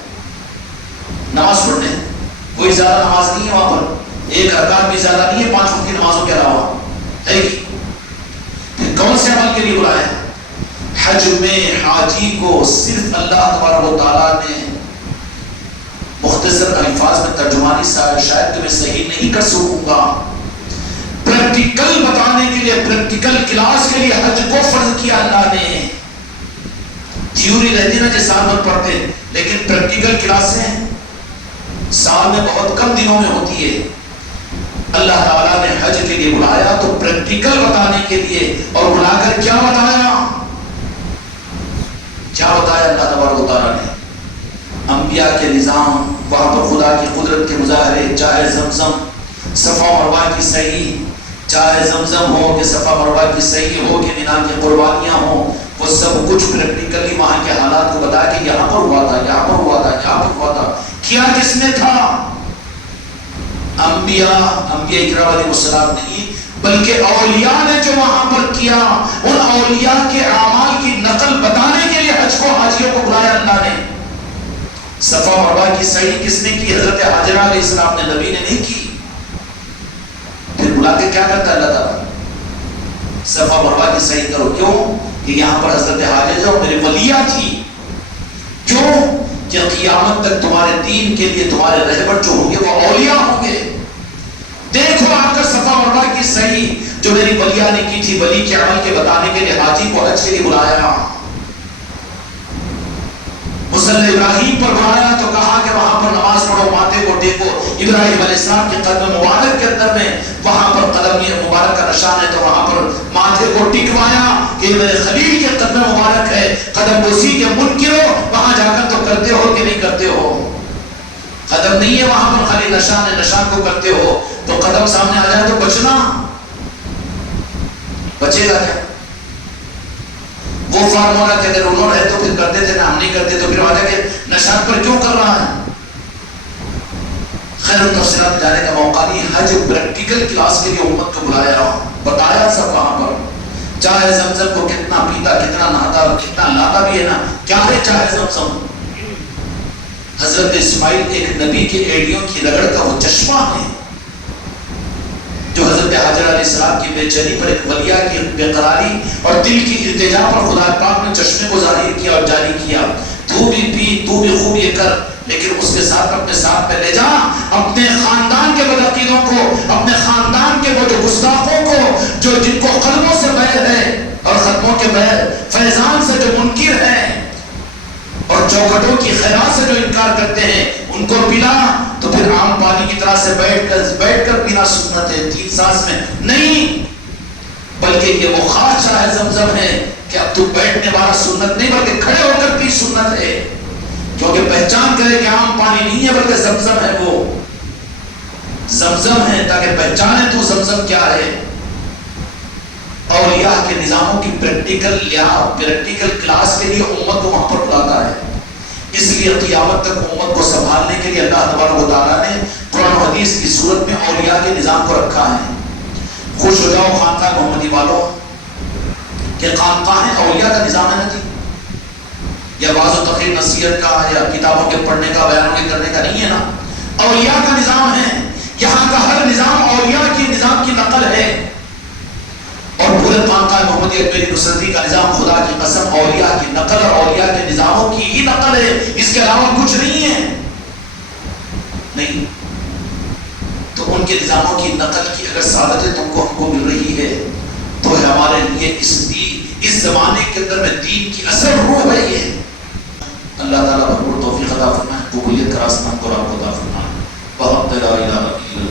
نماز پڑھنے، کوئی زیادہ نماز نہیں ہے وہاں پر، 1 رکعت بھی زیادہ نہیں ہے 5 وقت کی نمازوں کے علاوہ، ہے کہ پھر کون سے عمل کے لیے بلایا؟ حج میں حاجی کو صرف اللہ تبارک و تعالیٰ نے مختصر الفاظ میں ترجمانی شاید تمہیں صحیح نہیں کر سکوں گا، پریکٹیکل بتانے کے لیے، پریکٹیکل کلاس کے لیے حج کو فرض کیا اللہ نے. تھیوری رہتی نا جس سال میں پڑھتے، لیکن پریکٹیکل کلاسیں سال میں بہت کم دنوں میں ہوتی ہے. اللہ تعالیٰ نے حج کے لیے بلایا تو پریکٹیکل بتانے کے لیے، اور بلا کر کیا بتایا؟ کیا بتایا اللہ تبارک و تعالیٰ نے؟ انبیاء کے نظام، وہاں پر خدا کی قدرت کے مظاہرے، چاہے زمزم، صفا مروہ کی صحیح، چاہے زمزم ہو کہ صفا مروہ کی صحیح ہو کہ مینا کی قربانیاں ہوں، وہ سب کچھ پریکٹیکلی وہاں کے حالات کو بتا کہ یہاں پر ہوا تھا، یہاں پر ہوا تھا، یہاں پر ہوا تھا. کیا کس نے تھا؟ انبیاء اکرام علیہ السلام نہیں، بلکہ اولیاء نے جو وہاں پر کیا. ان اولیاء کے اعمال کی نقل بتانے کے لیے حج کو، حاجیوں کو بلایا اللہ نے. صفا مروہ کی صحیح کس نے کی؟ حضرت حاجرہ علیہ السلام نے، نبی نے نہیں کی. پھر بلا کے کیا کرتا اللہ تعالیٰ؟ صفا مروہ کی صحیح کرو. کیوں؟ کہ یہاں پر حضرت حاجرہ اور میرے ولیہ تھی. کیوں؟ کہ قیامت تک تمہارے دین کے لیے تمہارے رہبر جو ہوں گے وہ اولیاء ہوں گے. دیکھو آ کر صفا مروہ کی صحیح جو میری ولیہ نے کی تھی، ولی کے عمل کے بتانے کے لیے حاجی کو حج کے لیے بلایا. مصلی ابراہیم پر بلایا تو کہا کہ وہاں پر نماز پڑھو، ماتھے کو ٹیکو. ابراہیم علیہ السلام کے قدم مبارک کے اندر میں وہاں پر قدم یہ مبارک کا نشان ہے تو وہاں پر ماتھے کو ٹکوایا کہ میرے خلیل کے قدم مبارک ہے. قدم بوسی کے منکرو وہاں جا کر تو کرتے ہو کہ نہیں کرتے ہو؟ قدم نہیں ہے وہاں پر، خالی نشان ہے، نشان کو کرتے ہو. تو قدم سامنے آ جائے تو بچنا، بچے گا کیا؟ وہ فارمولا کہ اگر انہوں رہے تو پھر کرتے تھے نا، ہم نہیں کرتے تو پھر آ جائے کہ نشان پر کیوں کر رہا ہے؟ خیر ان تفصیلات جانے کا موقع نہیں. حج پریکٹیکل کلاس کے لیے امت کو بلایا رہا ہوں، بتایا سب وہاں پر. چاہے زمزم کو کتنا پیتا، کتنا نہاتا اور کتنا لاتا بھی ہے نا، کیا ہے چاہے زمزم. حضرت اسماعیل ایک نبی کے ایڑیوں کی رگڑ کا وہ چشمہ ہے جو حضرت حاجر علیہ السلام کی بے چینی پر ایک ولیہ کی بے قراری اور دل کی التجا پر خدا پاک نے چشمے کو ظاہر کیا اور جاری کیا. تو بھی پی، تو بھی خوب یہ کر، لیکن اس کے ساتھ اپنے ساتھ میں لے جا اپنے خاندان کے بدعقیدوں کو، اپنے خاندان کے وہ جو گستاخوں کو، جو جن کو قلموں سے بیر ہے اور ختموں کے بیر، فیضان سے جو منکر ہیں اور چوکھٹوں کی خیرات سے جو انکار کرتے ہیں، ان کو پلا. تو پھر عام پانی کی طرح سے بیٹھ کر پینا سنت ہے، 3 سانس میں نہیں، بلکہ یہ وہ خاص شاہ زمزم ہے کہ اب تو بیٹھنے والا سنت نہیں بلکہ کھڑے ہو کر پی سنت ہے. کیونکہ پہچان کرے کہ عام پانی نہیں ہے بلکہ زمزم ہے، وہ زمزم ہے، تاکہ پہچانے تو زمزم کیا ہے. اولیاء کے نظاموں کی پریکٹیکل کلاس کے لیے امت کو وہاں پر بلاتا ہے. اس لیے قیامت تک امت کو سنبھالنے کے لیے اللہ تبارک و تعالیٰ نے قرآن و حدیث کی صورت میں اولیاء کے نظام کو رکھا ہے. خوش ہو جاؤ خانقاہ محمدی والوں کہ خانقاہ اولیاء کا نظام ہے نا جی، یا بعض و تقریر نصیحت کا یا کتابوں کے پڑھنے کا، بیانوں کے کرنے کا نہیں ہے نا، اولیاء کا نظام ہے. یہاں کا ہر نظام اولیاء کی نظام کی نقل ہے. اور پورے خانقاہ محمدی اکبری نصرتی کا نظام خدا کی قسم اولیاء کی نقل اور اولیاء کے نظاموں کی ہی نقل ہے، اس کے علاوہ کچھ نہیں ہے. نہیں تو ان کے نظاموں کی نقل کی اگر سعادت تم کو ہم کو مل رہی ہے تو ہمارے لیے اس زمانے کے اندر میں دین کی اصل روح ہے. یہ اللہ تعالیٰ بھرپور توفیق عطا فرمائے، قبولیت کا راستہ ہم کو عطا فرمائے. بحق لا الہ الا